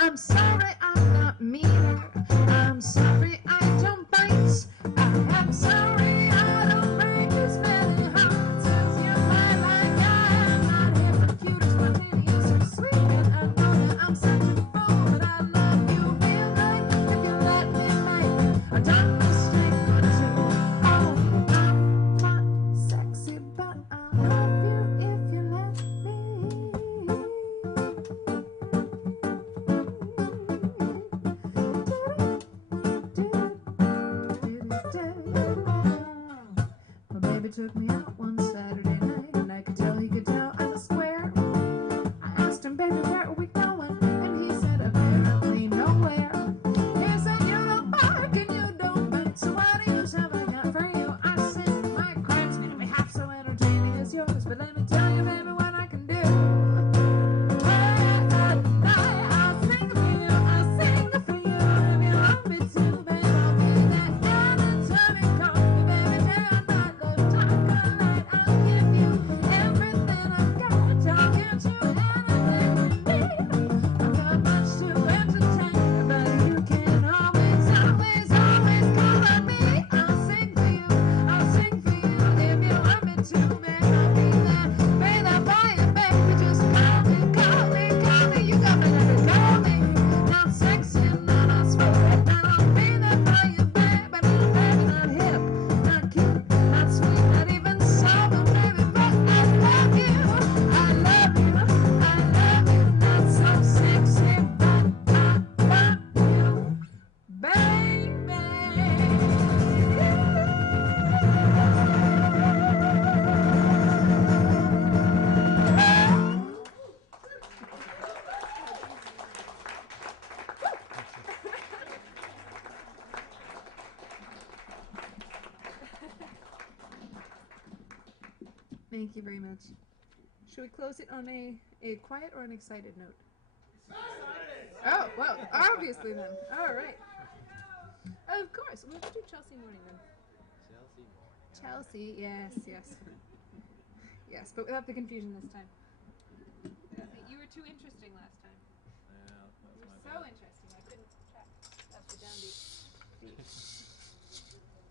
I'm sorry I'm not meaner. I'm sorry I don't bite. I'm sorry I don't break as many hearts as you might like. I'm not here for cute or spontaneous or sweet. And I know that I'm such a fool, but I love you real good if you let me make a dumb mistake or two. Oh, I'm not sexy, but I love you if you let me. My baby took me out one Saturday night, and I could tell he could tell I'm a square. I asked him, baby, where are we going? And he said, apparently nowhere. He said, you don't bark and you don't bite, so what use have I got for you? I said, my crime's gonna be half so entertaining as yours, but let me tell you, baby, what I can do. I'll sing for you, I'll sing for you. If you want me to, baby, I'll be that down and turning coffee, baby. Day or night, love, dark or light, I'll give you everything I've got. I'll get you anything you need. I've got much to entertain, but you can always, always, always call on me. I'll sing for you, I'll sing for you. If you want me to, baby, I'll be there. Baby, by you, baby, just call me, call me, call me. You got me, baby, call me. Not sexy, not smooth, but I'll be there for you, baby. Not hip, not cute, not sweet, not even sober, baby, but I love you. I love you, I love you. Not so sexy, but I love you, baby. Thank you very much. Should we close it on a quiet or an excited note? Oh, well, obviously then. All right. Of course. We'll do Chelsea morning then. Chelsea, yes, yes. Yes, but without the confusion this time. You were too interesting last time. You were so interesting. I couldn't track. That's the downbeat.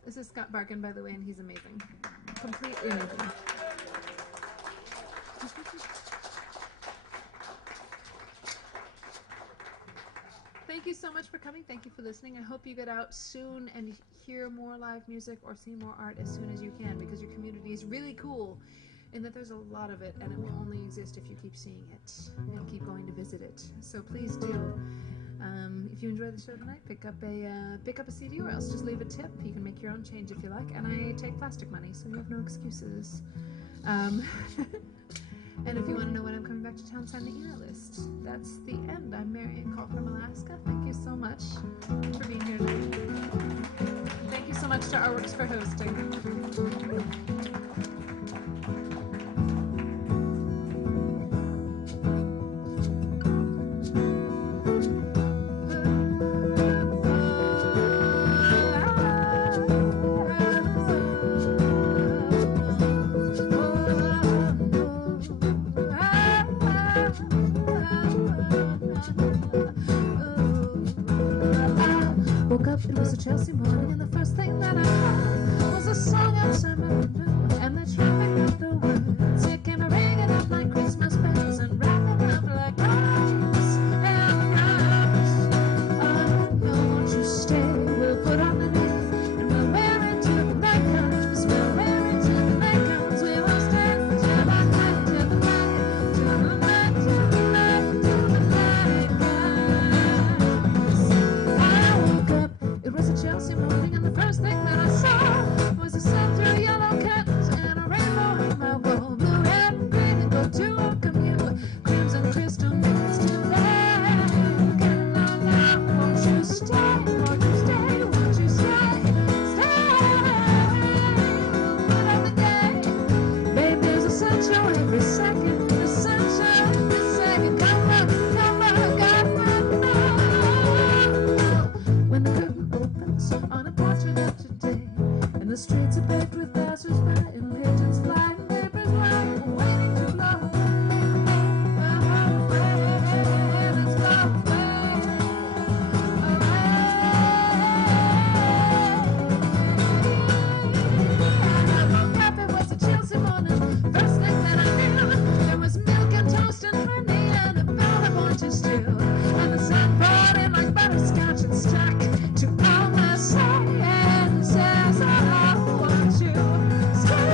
This is Scott Barkin, by the way, and he's amazing. Completely amazing. Thank you so much for coming. Thank you for listening. I hope you get out soon and hear more live music or see more art as soon as you can, because your community is really cool in that there's a lot of it, and it will only exist if you keep seeing it and keep going to visit it. So please do. If you enjoy the show tonight, pick up a CD, or else just leave a tip. You can make your own change if you like, and I take plastic money, so you have no excuses. And if you want to know when I'm coming back to town, send the email list. That's the end. I'm Marian, call from Alaska. Thank you so much for being here tonight. Thank you so much to Artworks for hosting. Woke up, it was a Chelsea morning, and the first thing that I heard was a song outside my window, and the traffic of the words. It came ringing up like Christmas bells and wrapping up like rice and rice. Oh, won't you stay? We'll put on the knit, and we'll wear it till the night comes. We'll wear it till the night comes. We will stay till the night, till the night, till the night, till the night, till the night comes. I woke up. It was a Chelsea morning, and the first thing that I saw was a sun through yellow curtains and a rainbow on my wall. Blue, red, and green, and gold to welcome you. Crimson crystal mixed tonight. Getting on now, won't you stay? Won't you stay? Won't you stay? Stay. What of the day? Babe, there's a sunshine every second. The sunshine every second. Come on, God, when the curtain opens on a portrait of today, and the streets are paved with passers-by and lanterns fly and papers lie, waiting to blow away. Let's blow away. I woke up, it was a Chelsea morning. First thing that I knew, there was milk and toast and honey and a bell I want to steal. And the sun poured in like butterscotch and stuck to all my sides. Says, oh, won't you stay?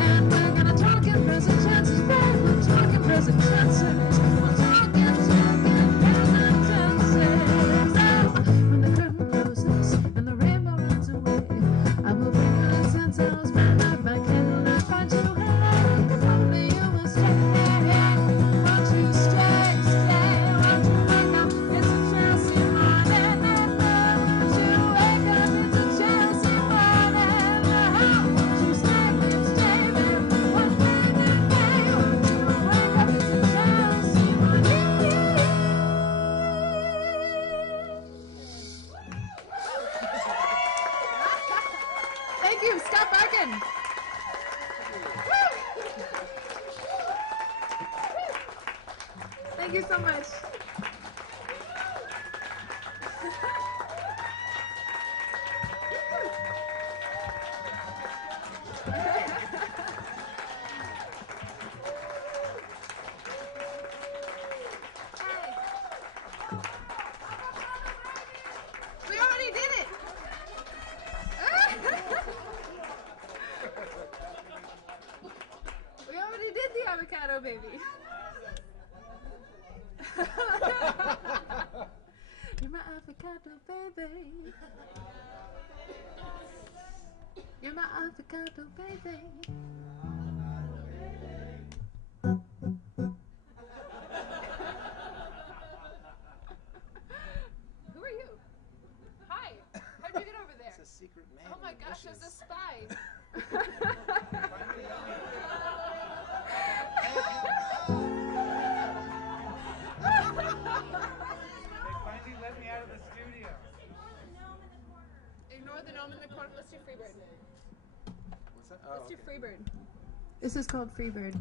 And we're gonna talk in present tenses, babe. We'll talk in present tenses. We'll talk in present tenses. Oh, when the curtain closes and the rainbow runs away, I will bring you incense, I'll burn out my candle, and I'll find you high. If only you will stay. Won't you stay, stay? Won't you wake up? It's a Chelsea morning. Won't you wake up? It's a Chelsea morning. Won't you stay, stay, babe? One day, won't you wake up? It's a Chelsea morning. Thank you, Scott Barkin. Thank you so much. We already did it. We already did the avocado baby. You're my avocado baby. You're my avocado baby. Who are you? Hi. How'd you get over there? It's a secret man. Oh my gosh, there's a spy. Let's do Freebird. What's that? Oh, Let's do okay. Freebird. This is called Freebird.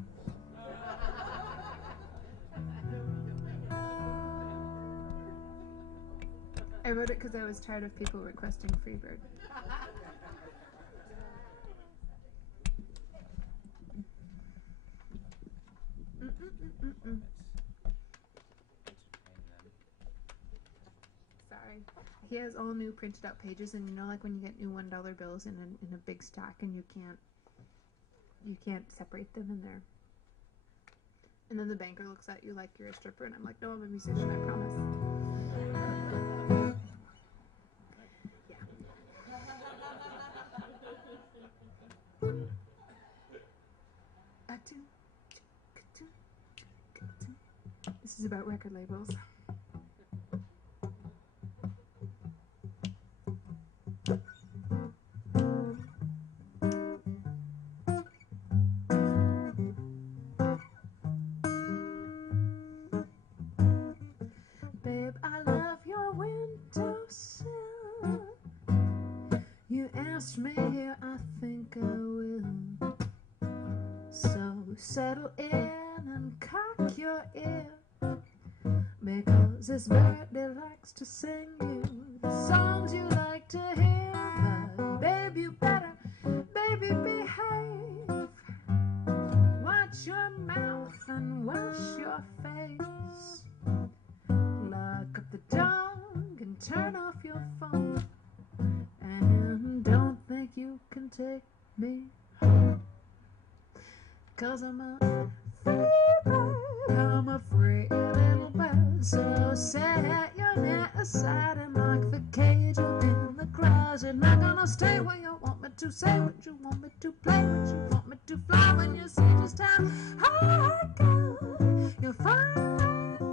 I wrote it because I was tired of people requesting Freebird. Sorry. He has all new printed out pages, and you know, like when you get new $1 bills in a big stack, and you can't separate them in there. And then the banker looks at you like you're a stripper, and I'm like, no, I'm a musician, I promise. This is about record labels. Babe, I love your windowsill. You asked me here, I think I will. So settle in and cock your ear, because this birdie likes to sing you the songs you like to hear. But babe, you better, baby, behave. Watch your mouth and wash your face. Lock up the dog and turn off your phone, and don't think you can take me home. 'Cause I'm a free bird, I'm a free little bird. So set your net aside and lock the cage up in the closet. Not gonna stay where you want me to, say what you want me to, play what you want me to, fly when you see just how I go. You'll find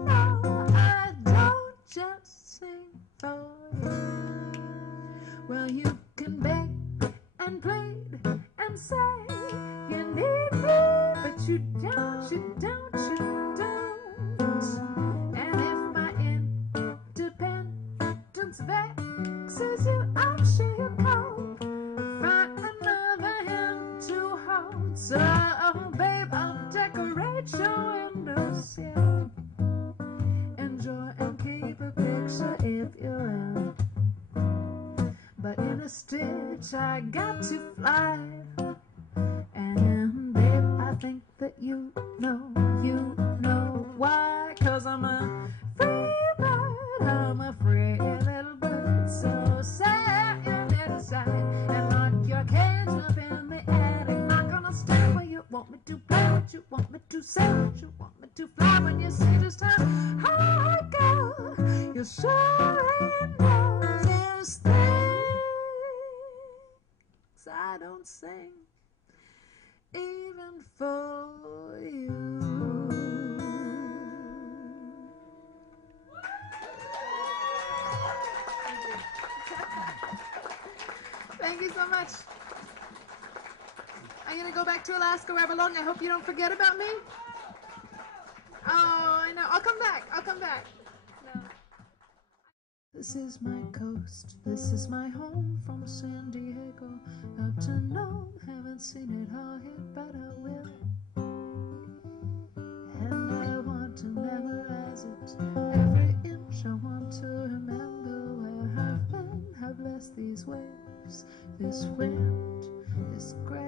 out I don't just sing for you. Well, you can beg and plead and say you need me, but you don't, you don't, you don't. And if my independence vexes you, I'm sure you'll come find another hand to hold. So, babe, I'll decorate your windowsill. Enjoy and keep a picture if you will. But in a stitch, I got to fly. And babe, I think that you know why. 'Cause I'm a free bird, I'm a free little bird. So set your net aside and lock your cage up in the attic. Not gonna stay where you want me to, play what you want me to, say what you want me to, fly when you see just how I go. You surely know there's things I don't sing even for you. Thank you so much. I'm gonna go back to Alaska where I belong. I hope you don't forget about me. Oh, I know. I'll come back. I'll come back. No. This is my coast. This is my home from San Diego up to Nome. Haven't seen it all yet, but I will. And I want to memorize it. Every inch I want to remember where I've been. How blessed these waves, this wind, this grass.